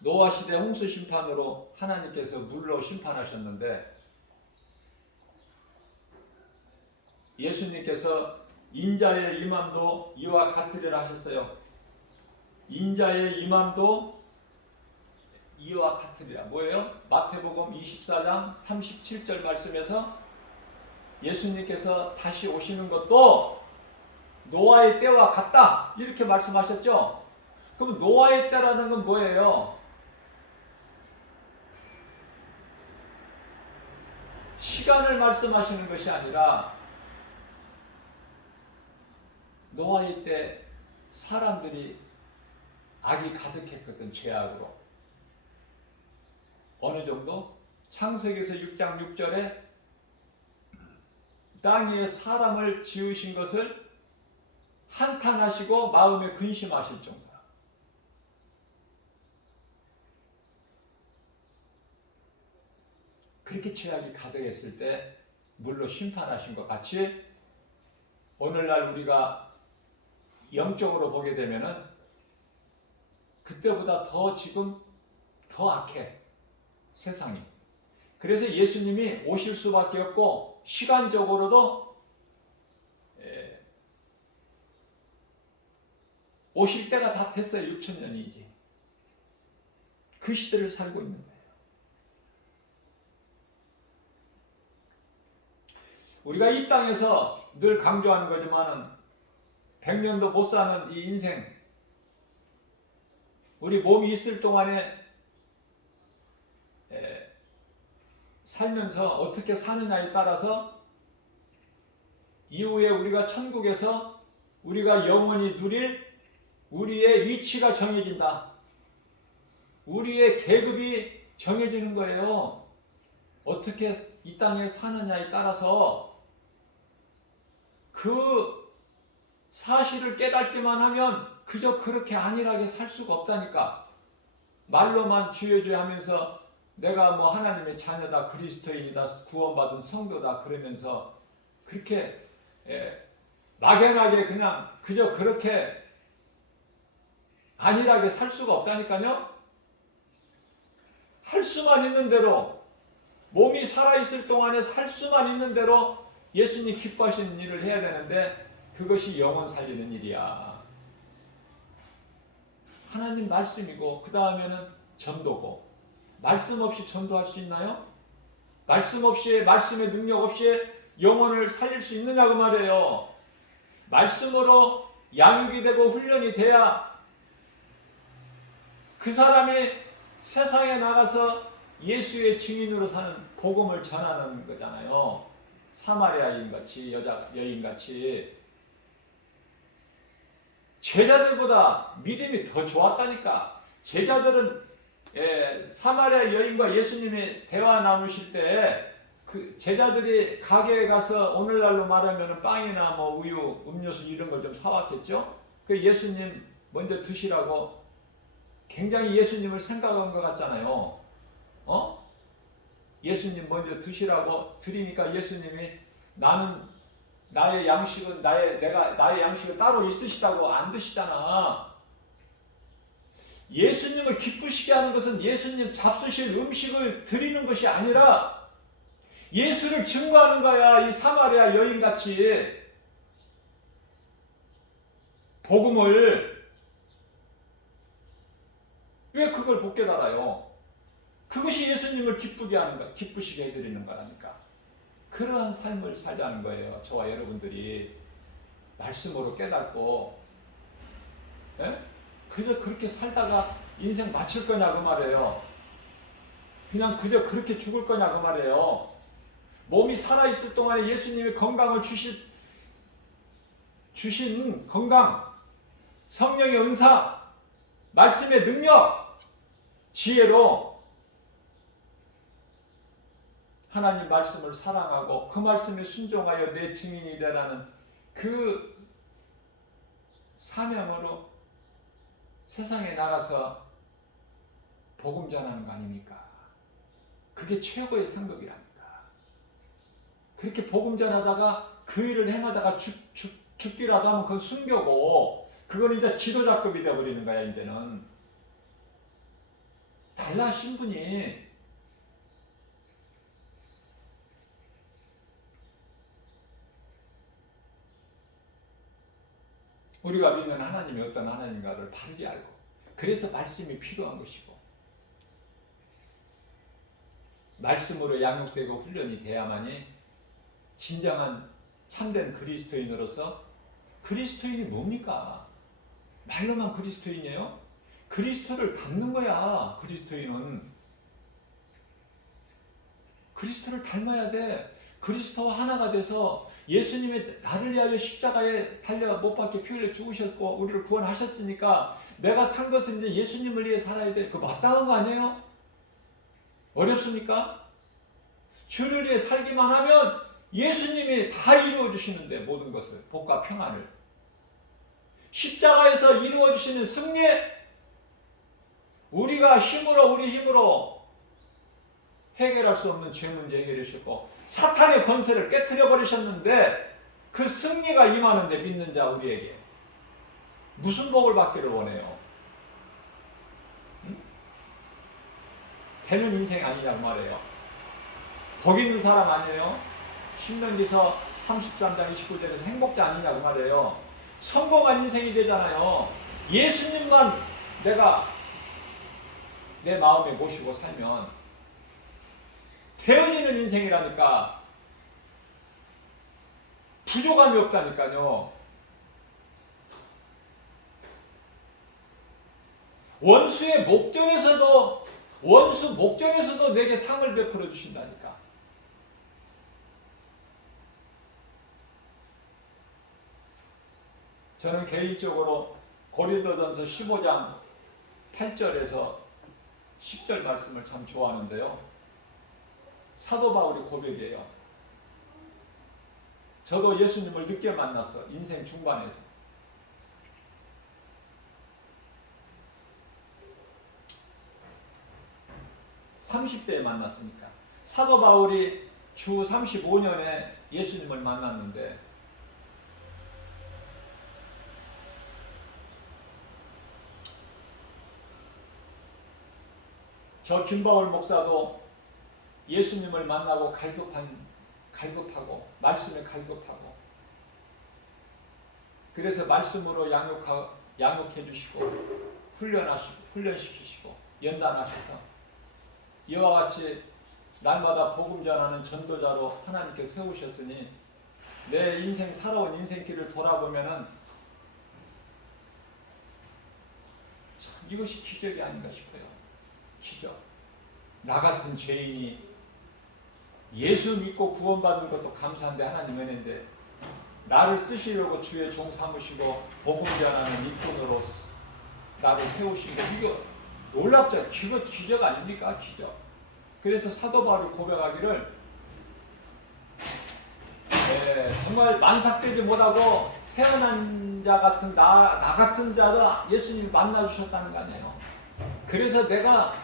노아 시대 홍수 심판으로 하나님께서 물로 심판하셨는데 예수님께서 인자의 임함도 이와 같으리라 하셨어요. 인자의 임함도 이와 같으리라. 뭐예요? 마태복음 24장 37절 말씀에서 예수님께서 다시 오시는 것도 노아의 때와 같다. 이렇게 말씀하셨죠? 그럼 노아의 때라는 건 뭐예요? 시간을 말씀하시는 것이 아니라 노아의 때 사람들이 악이 가득했거든. 죄악으로. 어느 정도? 창세기에서 6장 6절에 땅 위에 사람을 지으신 것을 한탄하시고 마음에 근심하실 정도라. 그렇게 죄악이 가득했을 때 물로 심판하신 것 같이 오늘날 우리가 영적으로 보게 되면은 그때보다 더 지금 더 악해. 세상이. 그래서 예수님이 오실 수밖에 없고 시간적으로도 오실 때가 다 됐어요. 6,000년이지. 그 시대를 살고 있는 거예요. 우리가 이 땅에서 늘 강조하는 거지만은 100년도 못 사는 이 인생, 우리 몸이 있을 동안에 살면서 어떻게 사느냐에 따라서 이후에 우리가 천국에서 우리가 영원히 누릴 우리의 위치가 정해진다. 우리의 계급이 정해지는 거예요. 어떻게 이 땅에 사느냐에 따라서 그 사실을 깨닫기만 하면 그저 그렇게 안일하게 살 수가 없다니까. 말로만 주여 주여 하면서 내가 뭐 하나님의 자녀다, 그리스도인이다, 구원받은 성도다 그러면서 그렇게 막연하게 그냥 그저 그렇게 안일하게 살 수가 없다니까요. 할 수만 있는 대로, 몸이 살아있을 동안에 살 수만 있는 대로 예수님 기뻐하시는 일을 해야 되는데 그것이 영혼 살리는 일이야. 하나님 말씀이고 그 다음에는 전도고. 말씀 없이 전도할 수 있나요? 말씀 없이, 말씀의 능력 없이 영혼을 살릴 수 있느냐 그 말이에요. 말씀으로 양육이 되고 훈련이 돼야 그 사람이 세상에 나가서 예수의 증인으로 사는 복음을 전하는 거잖아요. 사마리아 여인같이, 여인같이 제자들보다 믿음이 더 좋았다니까. 제자들은 사마리아 여인과 예수님이 대화 나누실 때 그 제자들이 가게에 가서 오늘날로 말하면 빵이나 뭐 우유, 음료수 이런 걸 좀 사왔겠죠. 그 예수님 먼저 드시라고 굉장히 예수님을 생각한 것 같잖아요. 예수님 먼저 드시라고 드리니까 예수님이 나의 양식은 나의 양식은 따로 있으시다고 안 드시잖아. 예수님을 기쁘시게 하는 것은 예수님 잡수실 음식을 드리는 것이 아니라 예수를 증거하는 거야. 이 사마리아 여인같이 복음을. 왜 그걸 못 깨달아요? 그것이 예수님을 기쁘게 하는 거, 기쁘시게 해드리는 거라니까. 그러한 삶을 살자는 거예요. 저와 여러분들이 말씀으로 깨닫고, 그저 그렇게 살다가 인생 마칠 거냐 그 말이에요. 그냥 그저 그렇게 죽을 거냐 그 말이에요. 몸이 살아있을 동안에 예수님이 건강을 주신 건강, 성령의 은사, 말씀의 능력, 지혜로 하나님 말씀을 사랑하고 그 말씀에 순종하여 내 증인이 되라는 그 사명으로 세상에 나가서 복음 전하는 거 아닙니까? 그게 최고의 상급이랍니다. 그렇게 복음 전하다가 그 일을 행하다가 죽기라도 하면 그건 순교고, 그건 이제 지도자급이 되어버리는 거야. 이제는 달라 신분이. 우리가 믿는 하나님이 어떤 하나님인가를 바르게 알고, 그래서 말씀이 필요한 것이고, 말씀으로 양육되고 훈련이 돼야만이 진정한 참된 그리스도인으로서. 그리스도인이 뭡니까? 말로만 그리스도인이에요? 그리스도를 닮는 거야. 그리스도인은 그리스도를 닮아야 돼. 그리스도와 하나가 돼서 예수님이 나를 위하여 십자가에 달려 못 박혀 피 흘려 죽으셨고 우리를 구원하셨으니까 내가 산 것은 이제 예수님을 위해 살아야 돼. 그거 마땅한 거 아니에요? 어렵습니까? 주를 위해 살기만 하면 예수님이 다 이루어 주시는데, 모든 것을, 복과 평안을 십자가에서 이루어 주시는 승리, 우리 힘으로 해결할 수 없는 죄 문제 해결해 주셨고 사탄의 권세를 깨트려 버리셨는데 그 승리가 임하는데 믿는 자 우리에게 무슨 복을 받기를 원해요? 되는 인생 아니냐고 말해요. 복 있는 사람 아니에요? 신명기서 33장 29절에서 행복자 아니냐고 말해요. 성공한 인생이 되잖아요. 예수님만 내가 내 마음에 모시고 살면 되어지는 인생이라니까. 부족함이 없다니까요. 원수 목전에서도 내게 상을 베풀어 주신다니까. 저는 개인적으로 고린도전서 15장 8절에서 10절 말씀을 참 좋아하는데요. 사도 바울의 고백이에요. 저도 예수님을 늦게 만났어. 인생 중반에서. (30대에) 만났으니까. 사도 바울이 주 35년에 예수님을 만났는데 저 김바울 목사도 예수님을 만나고 갈급하고 말씀에 갈급하고 그래서 말씀으로 양육해 주시고 훈련시키시고 연단하셔서 이와 같이 날마다 복음 전하는 전도자로 하나님께 세우셨으니 내 인생 살아온 인생길을 돌아보면은 참 이것이 기적이 아닌가 싶어요. 기적. 나 같은 죄인이 예수 믿고 구원받은 것도 감사한데 하나님 은혜인데 나를 쓰시려고 주의 종 삼으시고 복음 전하는 일꾼으로 나를 세우신 거 이거 놀랍죠. 기적 아닙니까? 기적. 그래서 사도 바울이 고백하기를 정말 만삭되지 못하고 태어난 자 같은 나 같은 자를 예수님이 만나주셨다는 거 아니에요. 그래서 내가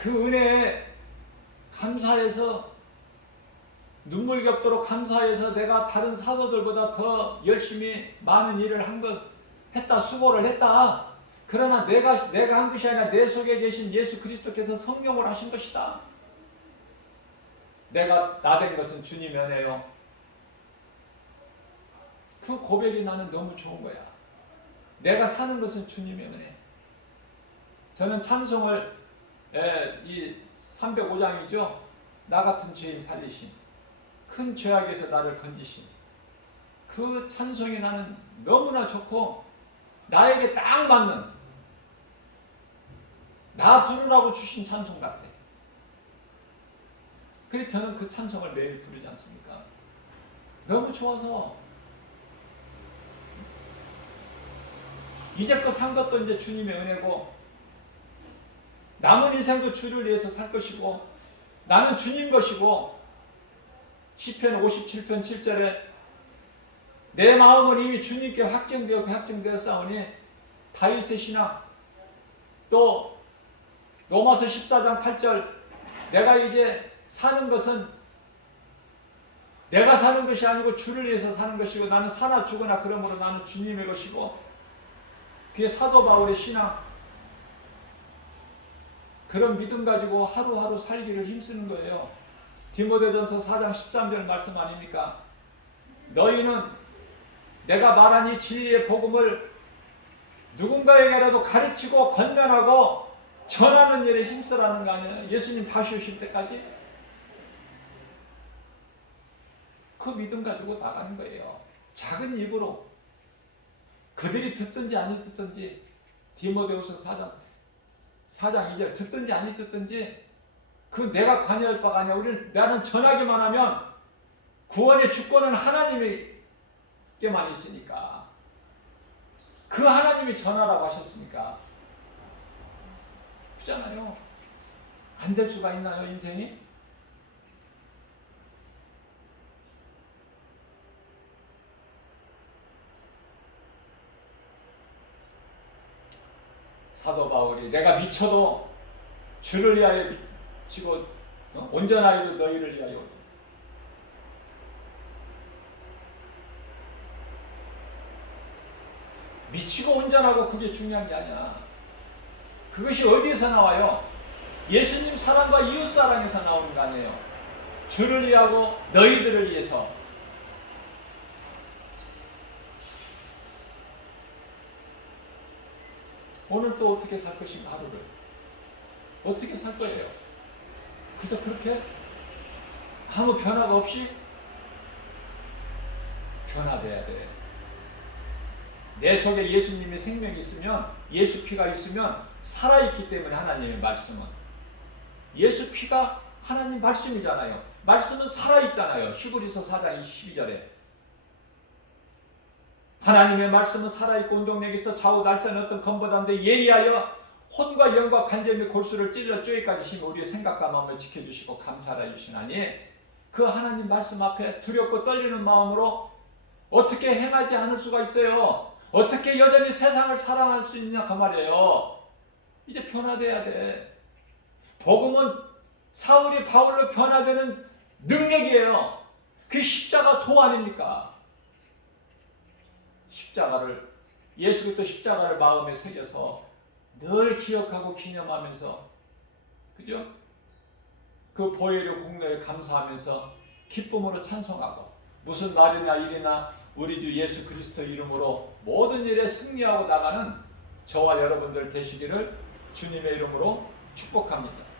그 은혜에 감사해서 눈물겹도록 감사해서 내가 다른 사도들보다 더 열심히 많은 일을 했다, 수고를 했다. 그러나 내가 한 것이 아니라 내 속에 계신 예수 그리스도께서 성령을 하신 것이다. 내가 나 된 것은 주님의 은혜요. 그 고백이 나는 너무 좋은 거야. 내가 사는 것은 주님의 은혜. 저는 찬송을 이 305장이죠. 나 같은 죄인 살리신, 큰 죄악에서 나를 건지신 그 찬송이 나는 너무나 좋고 나에게 딱 맞는 나 부르라고 주신 찬송 같아. 그래서 저는 그 찬송을 매일 부르지 않습니까? 너무 좋아서 이제껏 산 것도 이제 주님의 은혜고 남은 인생도 주를 위해서 살 것이고 나는 주님 것이고 시편 57편 7절에 내 마음은 이미 주님께 확정되었사오니 다윗의 신앙 또 로마서 14장 8절 내가 이제 사는 것은 내가 사는 것이 아니고 주를 위해서 사는 것이고 나는 사나 죽으나 그러므로 나는 주님의 것이고 그게 사도 바울의 신앙 그런 믿음 가지고 하루하루 살기를 힘쓰는 거예요. 디모데전서 4장 13절 말씀 아닙니까? 너희는 내가 말한 이 진리의 복음을 누군가에게라도 가르치고 권면하고 전하는 일에 힘쓰라는 거 아니에요? 예수님 다시 오실 때까지 그 믿음 가지고 나가는 거예요. 작은 입으로 그들이 듣든지 아니 듣든지 디모데후서 4장 2절 듣든지 아니 듣든지 그 내가 관여할 바가 아니야. 나는 전하기만 하면 구원의 주권은 하나님에게만 있으니까 그 하나님이 전하라고 하셨으니까 그렇잖아요. 안 될 수가 있나요 인생이? 사도 바울이 내가 미쳐도 주를 위하여 미치고 온전하여도 너희를 위하여 미치고 온전하고 그게 중요한 게 아니야. 그것이 어디에서 나와요? 예수님 사랑과 이웃 사랑에서 나오는 거 아니에요. 주를 위하고 너희들을 위해서. 오늘 또 어떻게 살 것인가 하루를 어떻게 살 거예요? 그저 그렇게 아무 변화가 없이 변화돼야 돼. 내 속에 예수님의 생명이 있으면, 예수 피가 있으면 살아있기 때문에 하나님의 말씀은. 예수 피가 하나님 말씀이잖아요. 말씀은 살아있잖아요. 히브리서 4장 12절에. 하나님의 말씀은 살아있고 운동력에서 좌우 날선 어떤 검보다인데 예리하여 혼과 영과 관절 및 골수를 찔러 쪼기까지 심 우리의 생각과 마음을 지켜주시고 감찰해 주시나니 그 하나님 말씀 앞에 두렵고 떨리는 마음으로 어떻게 행하지 않을 수가 있어요? 어떻게 여전히 세상을 사랑할 수 있냐 그 말이에요. 이제 변화돼야 돼. 복음은 사울이 바울로 변화되는 능력이에요. 그 십자가 도 아닙니까? 십자가를, 예수 그리스도 십자가를 마음에 새겨서 늘 기억하고 기념하면서, 그죠? 그 보혈의 공로에 감사하면서 기쁨으로 찬송하고, 무슨 날이나 일이나 우리 주 예수 그리스도 이름으로 모든 일에 승리하고 나가는 저와 여러분들 되시기를 주님의 이름으로 축복합니다.